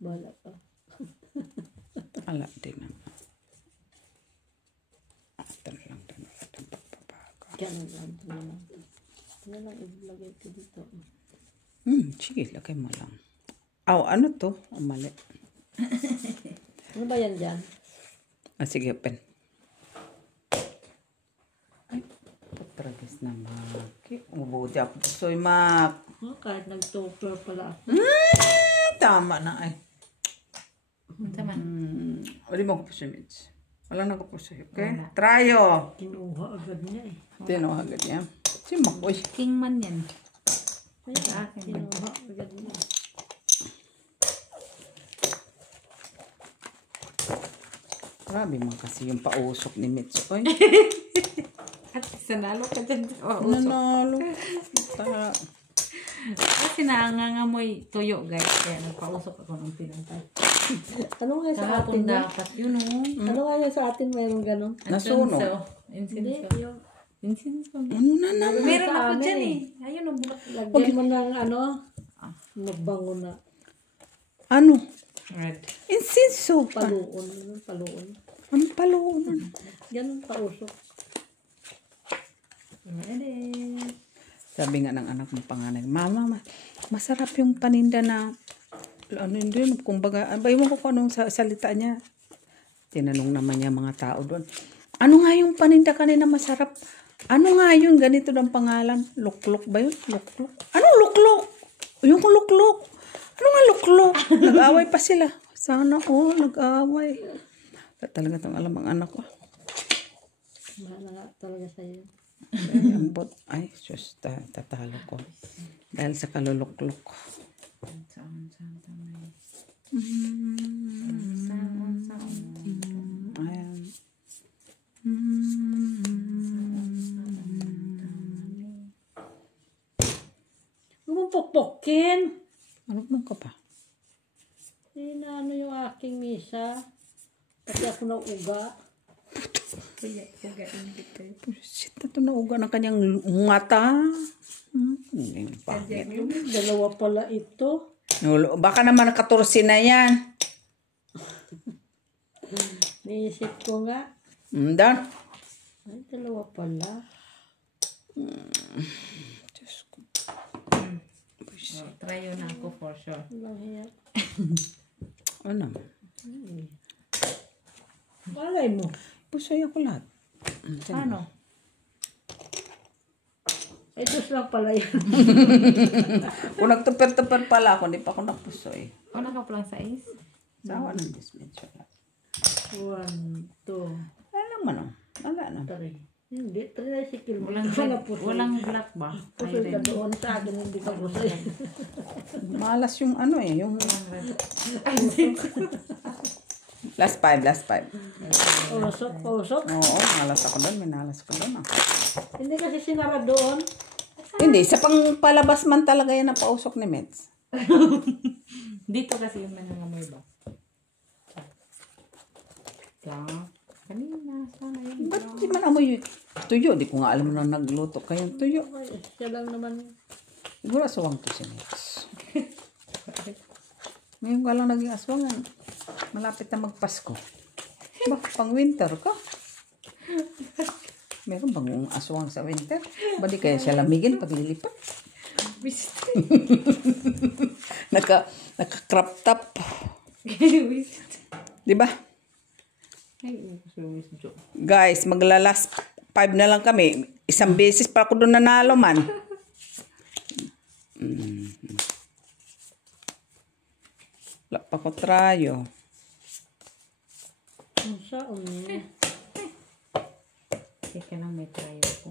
Wala pa. Ala din naman. Tanong lang. Ganun lang. Ano lang ilagay ko dito. Sige, lagay mo lang. Ano to? Mali. Ano ba yan dyan? Sige, open. Ay, patragis na, Mak. Ubuti ako. Soy, Mak. Kahit nag-toper pala ako. Tama na, ay. Tama. Uli mo ko po siya, Mitch. Wala na ko po siya, okay? Tryo. Kinuha agad niya eh. Tino, agad niya. Si Mak, uy. King man yan. Kinuha agad niya. Grabe man kasi yung pausok ni Mitch. Oy, At sanalo ka dyan. nanalo. Kasi nangangamoy tuyo guys. Kaya nagpausok ako ng pinantay. Ano nga sa Kahapon atin yun? dapat yun oh. Ano nga sa atin mayroong gano'n? Nasunog. Hindi, Insinso. yung Insinso. Ano na naman? Meron sa ako amin dyan eh. eh. Ayun ang bulak. lagyan mo ng ano, magbango na. Ano? Red. Insinso pa. Paluon. Ano palunan? Ganun pausok. Sabi nga ng anak ng panganay, Mama, masarap yung paninda na, ano yun, kumbaga, iwan ko kung anong salita niya. Tinanong naman niya mga tao doon. Ano nga yung paninda kanina masarap? Ano nga yun? Ganito ng pangalan. Lukluk ba yun? Lukluk? Anong lukluk? Yung lukluk. Ano nga lukluk? Nag-away pa sila. Sana nag-away. Talaga itong alam ang anak ko. Mahala nga talaga sa'yo. Ay, ambot. Ay, sus, tatalo ko. Dahil sa kalulukluk. Ayan. Huwag mong pukpukin. Ano man ka pa? Ano yung aking misa. Pati ako na uga. Shit, ito na uga ng kanyang mata. Pangit. Dalawa pala ito. Baka naman 14 na yan. Naisip ko nga. Dan. Ay, dalawa pala. Diyos ko. Try yun ako for sure. Walang hiya. Ano? Malay mo. Pusoy ako lahat. Ano? Ay, dos lang pala yan. Kung nagtupir-tupir pala ako, hindi pa ako napusoy. O nakaplang sa is? Sawa ng dismensyo lang. 1, 2, Wala naman oh. Wala na. 3. Hindi, tricycle mo. Walang Wala red. pusoy. Walang black ba? Pusoy ka doon sa akin, hindi ka pusoy. Malas yung ano eh. Yung last 5. Usok. Oo, malas ako doon. Minalas ko doon. Hindi kasi sinara doon. Hindi, sa pang palabas man talaga yan ang pausok ni Mets. Dito kasi yung nangangamoy ba? Kanina, sana yun. Ba't di man amoy tuyo? Di ko nga alam na nagluto kayong tuyo. Ay, siya lang naman. Siguro aswang to si Mets. Ngayon ka lang naging aswangan. Malapit na magpasko. Ba, pang winter ka? Meron bang aswang sa winter? Ba di kaya siya lamigin pag lilipat? Naka-crop top. Di ba? Guys, maglalas 5 na lang kami. Isang beses pa ako doon nanalo man. Wala pa ko trayo. Ang saon niya. Kaya lang may try ko.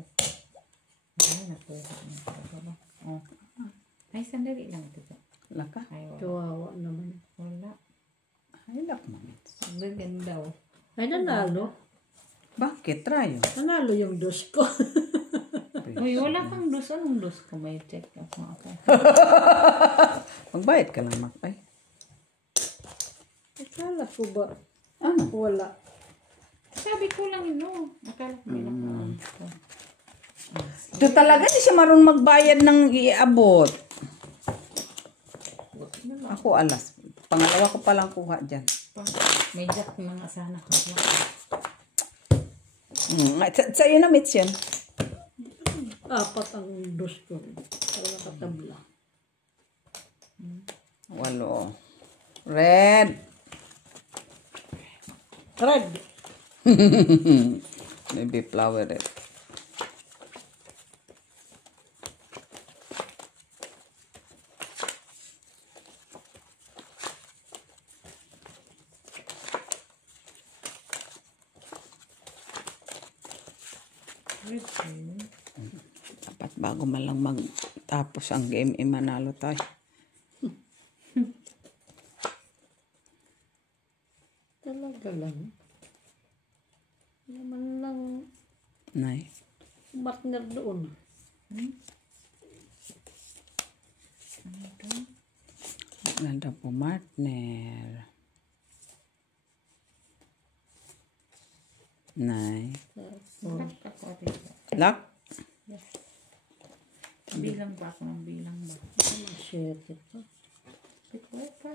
Ay, nakuha na. Oh. Ay, sandali lang ito. Wala ka? Ay, wala. Kawawa naman. Wala. Ay, lak mo. Ang ganda oh. Ay, nanalo. Bakit? Trayo. Nanalo yung dos ko. Uy, wala kang dos. Anong dos ko? May check ako. Magbayad ka lang, Makpay. Akala ko ba? Ano? Wala. sabi ko lang no. Akala ko may nakuha. Ito talaga, di siya marunong magbayad ng iabot. Ako alas. Pangalawa ko palang kuha dyan. May jack mga sana ko. Sa'yo na, Mitch, yan. Apat ang dos ko. Para nakatabla. 8. Red. Red. Maybe flower red. Dapat bago man lang magtapos ang game, manalo tayo. Talaga lang. Naman lang Nay. partner doon. Ganda po, partner. Nay. Lock. Bilang ba ako ng bilang ba? Shit ito. Ito pa.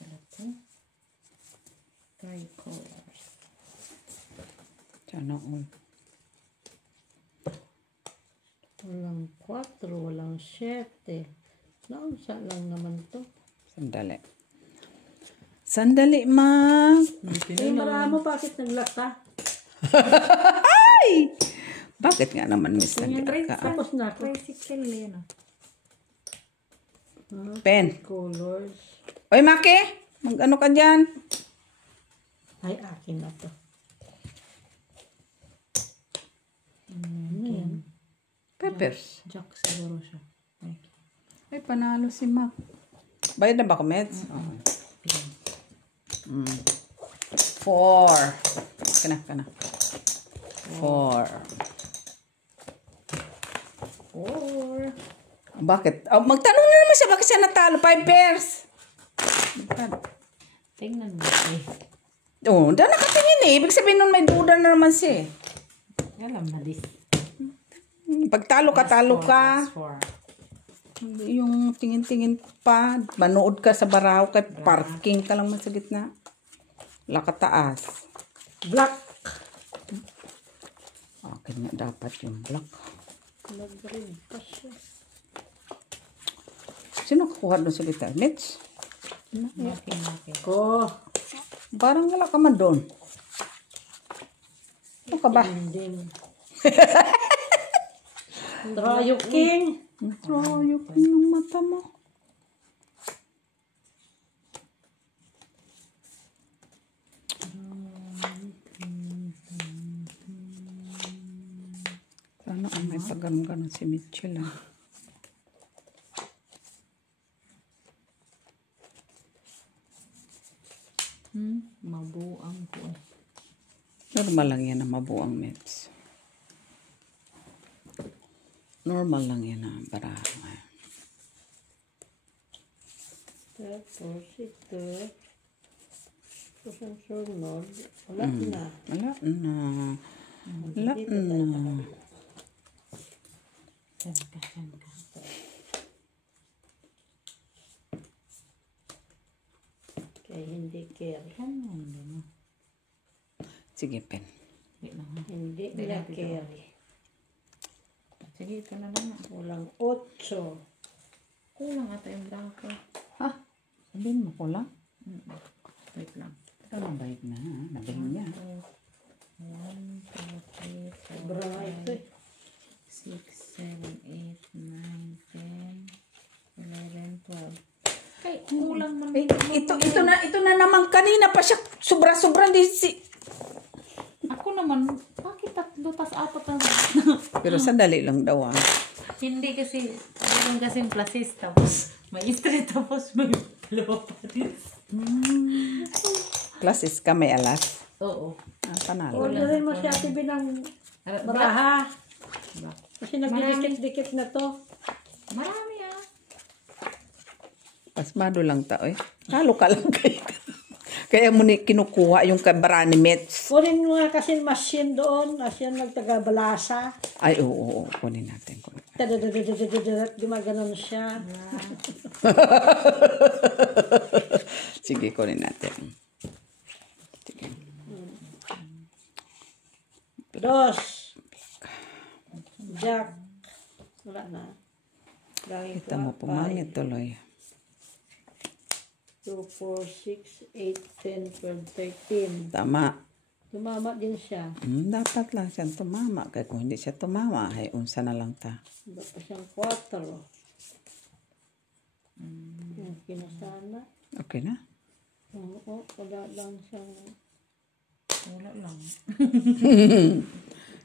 Ito. Tricolors. Sana all. Walang 4, walang 7. Naunsa lang naman to. Sandali. Sandali, ma. Eh, maramo bakit naglaka? Ay! Bakit nga naman, Miss? Nagka? Tapos na ako. Tricycle yan ah. Pen. Colors. Oy, Maki! Mag-ano ka dyan? Ay, akin na to. Ano yan? Peppers. Jack siguro siya. Ay, panalo si Mac. Bayad na ba ko, Meds? Oo. 4. Kana. 4. 4. Bakit? Oh, magtanong na naman siya. Bakit siya natalo? 5 pairs. Tingnan mo eh. Oh, dahil nakatingin eh. Ibig sabihin nun may duda na naman siya. Alam na this. Pag talo ka, talo ka. Four. Yung tingin-tingin pa. Manood ka sa baraw kay parking ka lang man sa gitna. Lakataas. Black. Akin nga dapat yung black. Nag-red pa siya. Sino kakuha doon sa gitna? Mitch? Maki. Ko. Parang wala ka man doon. Ano ka ba? Ending. Drayo King. Ayok ng mata mo. Sana ang may pagano'n si Mitchell ah. Mabuang ko eh. Normal lang yan na mabuang Mets. Normal lang yan na barahan. Tapos ito. Tapos ang sunod. Wala na. Wala na. Wala na. Saan ka. Kaya hindi carry. Sige, pen. Hindi niya carry. Sige, ito na lang. Walang 8. Kulang ata yung blanco. Ha? Sabihin mo ko lang. Wait lang. Ito nabahig na. Nabahig niya. 1, 2, 3, 4, Sobra nga ito eh. 6, 7, 8, 9, 10, 11, 12. Kay, kulang man. Ito na naman. Kanina pa siya sobra-sobra. Ako naman, bakit 3 tas 4 ang... Pero sandali lang daw ah. Hindi kasi, meron kasing plasis, tapos may street, tapos may dalawa pa din. Classes ka may alas. Oo. Panalo. Orderin mo si Ate Binang baraha. Kasi nagdidikit-dikit na to. Marami ah. Pasmado lang tao eh. Talo ka lang kayo. Kaya mo ni kinukuha yung kabara ni Mets. Kunin mo nga kasi machine doon. Machine nagtaga-balasa. Ay, oo. Kunin natin. Gumaganon siya. Sige, kunin natin. Sige. Dos. Jack. Wala na. Kita mo, pumangit tuloy. 2, 4, 6, 8, 10, 12, 13. Tama. Tumama din siya. Dapat lang siyang tumama. Kaya kung hindi siya tumama, ay unsa na lang ta. Iba pa siyang 4. Okay na sana. Okay na? Oo, wala lang siyang... Wala lang.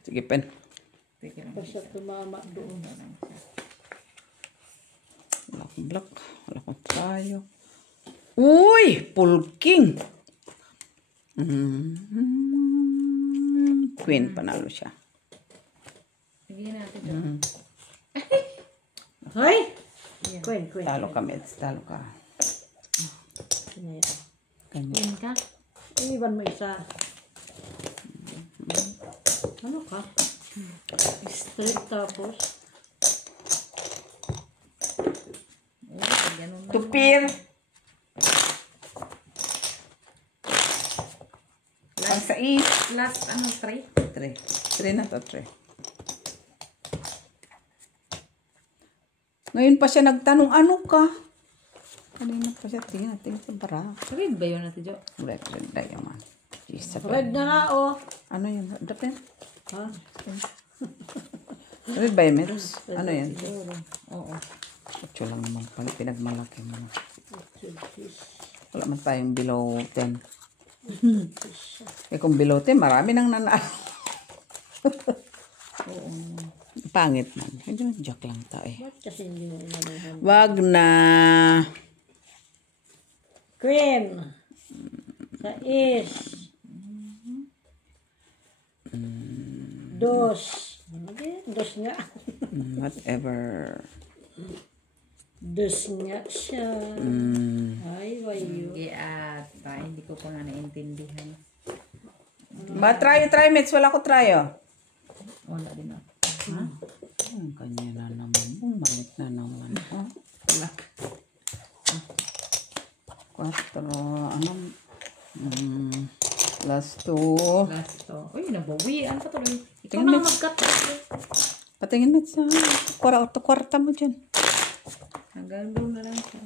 Sige, pen. Sige lang. Pa siya tumama doon. Wala akong block. Wala akong tayo. Uy! Pulking! Queen, panalo siya. Sige natin dyan. Hoy! Queen. Talo ka, Meds. Talo ka. Ano yan? Ganyan. Queen ka? Iwan mo isa. Ano ka? Straight tapos. Ganun na. Tupir! Ang sais. Last, ano, 3? 3. 3 na to, 3. Ngayon pa siya nagtanong, ano ka? Kanina pa siya, tingin sa bara. Red ba yun natin, Jo? Red diamond. Jesus. Red na nga, oh. Ano yun? Dapat Ha? Red ba yun, Meros? Ano yan? Oo. 8 lang naman pala. Pinagmalaki mo. Wala man tayong below 10. Eh kung below 10, marami nang nanalo. Pangit man. Medyo jack lang tayo. Ba't kasi hindi mo inanuhan? Wag na. Queen. Sais. Dos. Dos nga. Whatever. Dos nga siya. Ay, wayo. Hindi hindi ko pa nga naintindihan. Ba, try, Mets. Wala ko try, oh. Wala din ako. Ha? Ang kanya na naman. Bumalik na naman. Oh. Luck. 4. Ano? Last 2. Last to. Uy, nabawian pa tuloy. Ikaw Tingnan na mo. mag-cut. Patingin, Mets. Kwarta mo dyan. Hanggang doon na lang siya.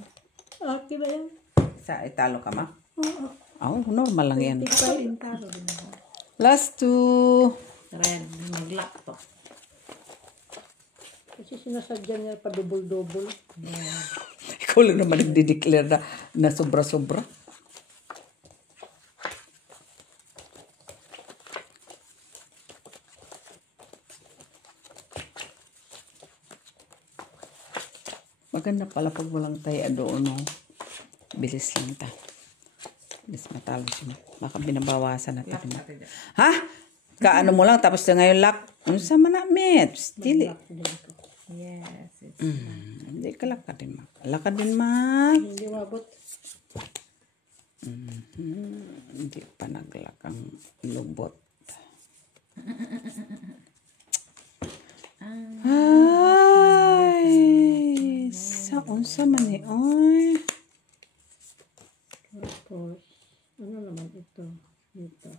Okay ba yan? Sa italo ka, ma? Oo. Oh, normal lang yan. Ikaw din taro din ako. Last 2. Red, mag-lock to. Kasi sinasadya niya pa double-double. Ikaw lang naman nagdi-declare na sobra-sobra. Maganda pala pag walang taya doon, no? Bilis lang ta. Bilis matalo siya. Baka binabawasan na tayo. Ha? Kaano mo lang, tapos na ngayon lock. Ano sa mana, Mets? Dili. Yes. Hindi ka lakad din, Mak. Lakad din, Mak. Hindi mabot. Hindi pa naglak ang lubot. Ay, sa unsa man ni oy. Tapos, ano naman ito? Ito.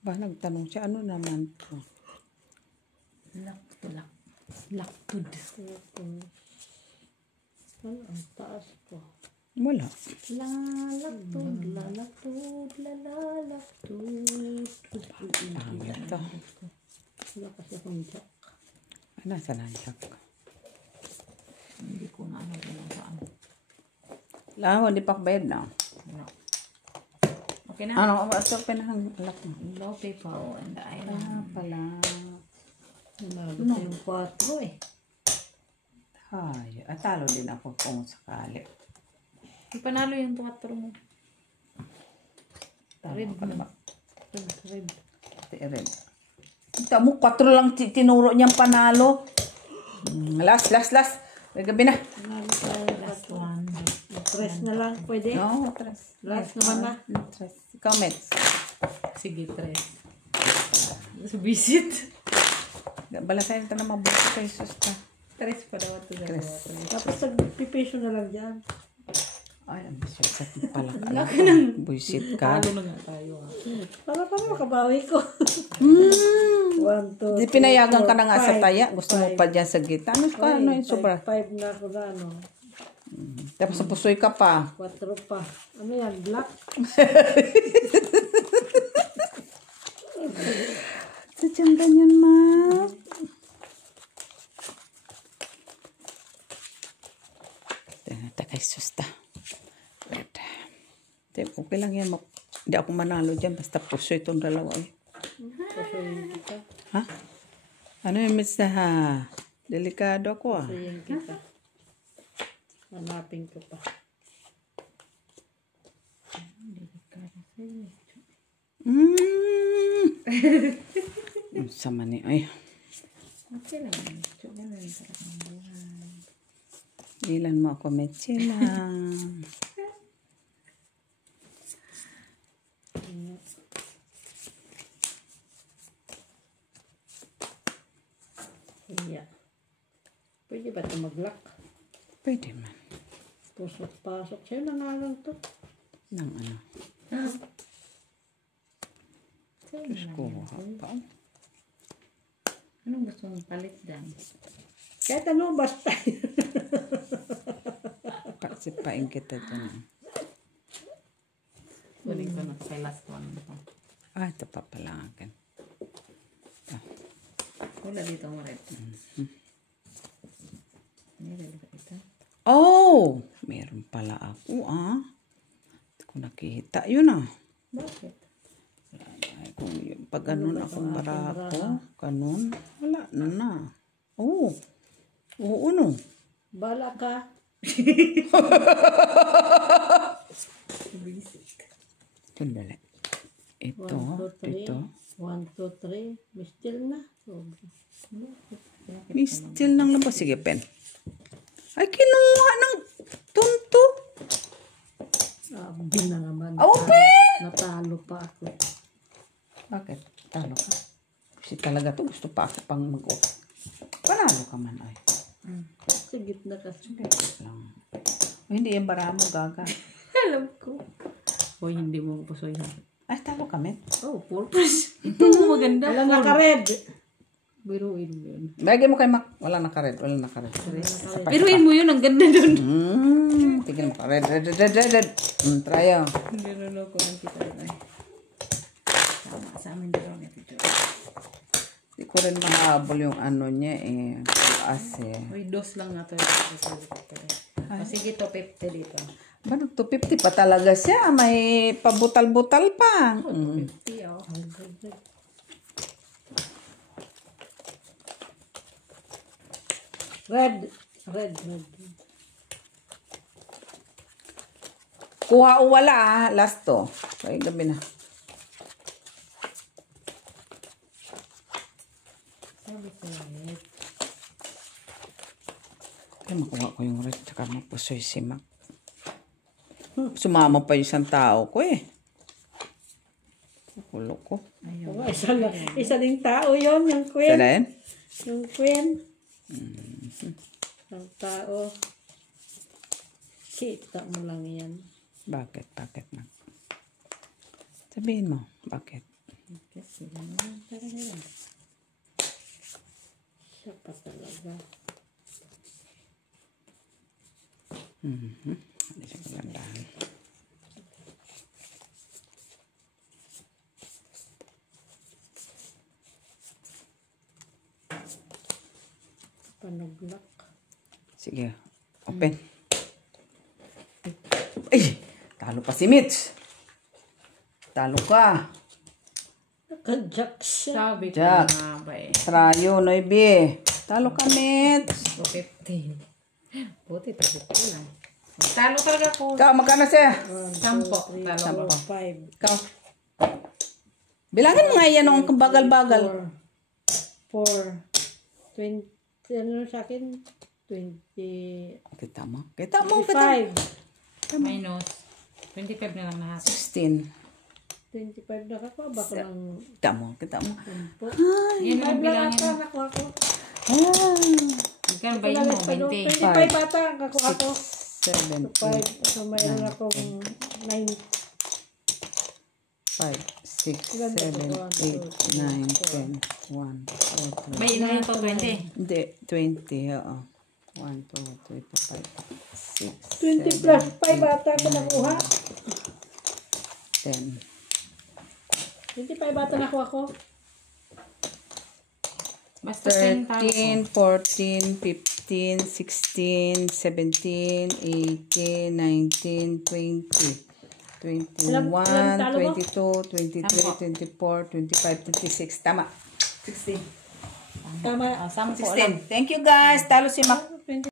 Ba nagtanong siya ano naman to? Lock to lock. Lock to. Ito. Ano ang taas ko? Wala. Lalaktod, lalaktod, lalaktod. Pangit to. Wala kasi akong jack. Nasa na siya? Hindi ko na ano kung saan. Lawa, di pa bayad na. No. Okay na. Ano, so pinahang alak mo. Low paper. Oh, and I Pala. Nabot na yung 4 eh. Ay, atalo din ako kung sakali. Ipanalo yung 4 mo. Red ba? Red. Red. Kita mo, 4 lang tinuro niyang panalo. Last. Gabi na. Last one. Tres na lang, pwede? No, tres. Last naman na. Tres. Comments. Sige, 3. Visit. Balasahin ito na mabuti kay susta. 3 pa daw ito. Tres. Tapos nagpipiso na lang dyan. Ay, ang bisyo pala ka. Buisit ka. Talo na nga tayo. Para makabawi ko. 1, 2, Di pinayagan ka na nga sa taya. Gusto mo pa dyan sa gitna. Ano ka? Ano yung sobra? 5 na ako na, ano. Tapos sa pusoy ka pa. 4 pa. Ano yan? Black? Sadyang ganyan, ma. Takay susta. Okay lang yan. Hindi ako manalo dyan. Basta puso itong dalawa. Eh. Pasuyin kita. Ha? Ano yung miss na ha? Delikado ako ah. Pasuyin kita. Hanapin ko pa. Sama ni. Ay. Okay lang. Ganun talaga ang buhay. Ilan mo ako metsi lang. Iya. Pwede ba ito mag-lock? Pwede man. Pusok-pasok. Sa'yo na nga lang to. Nang ano. Diyos ko. Pa. Anong gusto mong palit dan? Kahit ano, basta. Sipain kita dyan. Kunin ko na kay last one. Ah, ito pa pala akin. Wala dito mo rin. Nilala ito. Oh! Meron pala ako ah. Hindi ko nakita. Yun ah. Bakit? Ay, kung yun, pag ganun akong barako, ganun, wala na. Oo. Oo, no. Bala ka. Sandali. Ito, 1, 2, 3. ito. 1, 2, 3. Mistil na. Mistil ng labas. Sige, pen. Ay, kinuha ng tunto. Sabi na naman. Open! Natalo pa ako. Bakit? Talo ka. Kasi talaga to gusto pa ako pang mag-off. Panalo ka man ay. Sa gitna kasi. Lang. O, hindi yung bara mo, gaga. Alam ko. Hoy, hindi mo pusoy ha. Ay, talo kami. Oh, purpose. Ito mo maganda. Alam naka-red. Biruin mo yun. Bagay mo kay Mac. Wala naka-red. Wala nakared. Biruin mo yun. Ang ganda dun. Tignan mo ka. Red, red, red, red, red, red. Tryo. Ganun ko lang kita rin ay. Tama sa amin dalawa ni Tito. Hindi ko rin mahabol yung ano niya eh. Taas eh. Uy, dos lang na to. O sige to, 50 dito. Ba, 250 pa talaga siya. May pabutal-butal pa. 50 oh. Red. Red, red. Kuha o wala ah. Last to. Ay, gabi na. Sabi ko red. Kaya makuha ko yung red. Tsaka mapusoy si Mac. Sumama pa yung isang tao ko eh. Kulo ko. Oh, isa ding tao yon yung queen. Sana yan? Yung queen. Ang tao. Kita mo lang yan. Bakit? Bakit Mac? Sabihin mo. Bakit? Kasi naman talaga yan. Siya pa talaga. Hindi siya magandaan. Panaglak. Sige. Open. Ay! Talo pa si Mitch. Talo ka. Naka-jack siya. Sabi ko Jack. nga ba eh. Trayo, Noibi. Talo ka, Mitch. 50. Buti, tapos ko lang. Talo talaga ko. Ikaw, magkano siya? 10. Talo ko. 5. Ikaw. Bilangin mo nga yan ang bagal-bagal. 4. 20. Ano sa akin? 20. Kita mo? Kita mo? Kita mo? 25. Minus. 25 na lang lahat. 16. 25 na kakuha ba ko ng Kita mo, kita mo. 10? Yan ang 5 lang bilangin ata mo. nakuha ko. Magkano ba yun mo? 20. 25 ata ang kakuha ko. 7, 5. So mayroon akong 9. 5, 6, 7, 8, 9, 10, 1, 2, 3. Ba yun lang to 20? Hindi, 20, oo. 1, 2, 3, 4, 5, 6, 20 plus 5 ata ko nakuha. 10. 25 ata nakuha ko. Basta 10,000. 13, 14, 15, 16, 17, 18, 19, 20, 21, Ilang talo mo? 22, 23, 24, 25, 26. Tama. 16. Tama. Ah, 10 lang. 16. Thank you guys. Talo si Mac.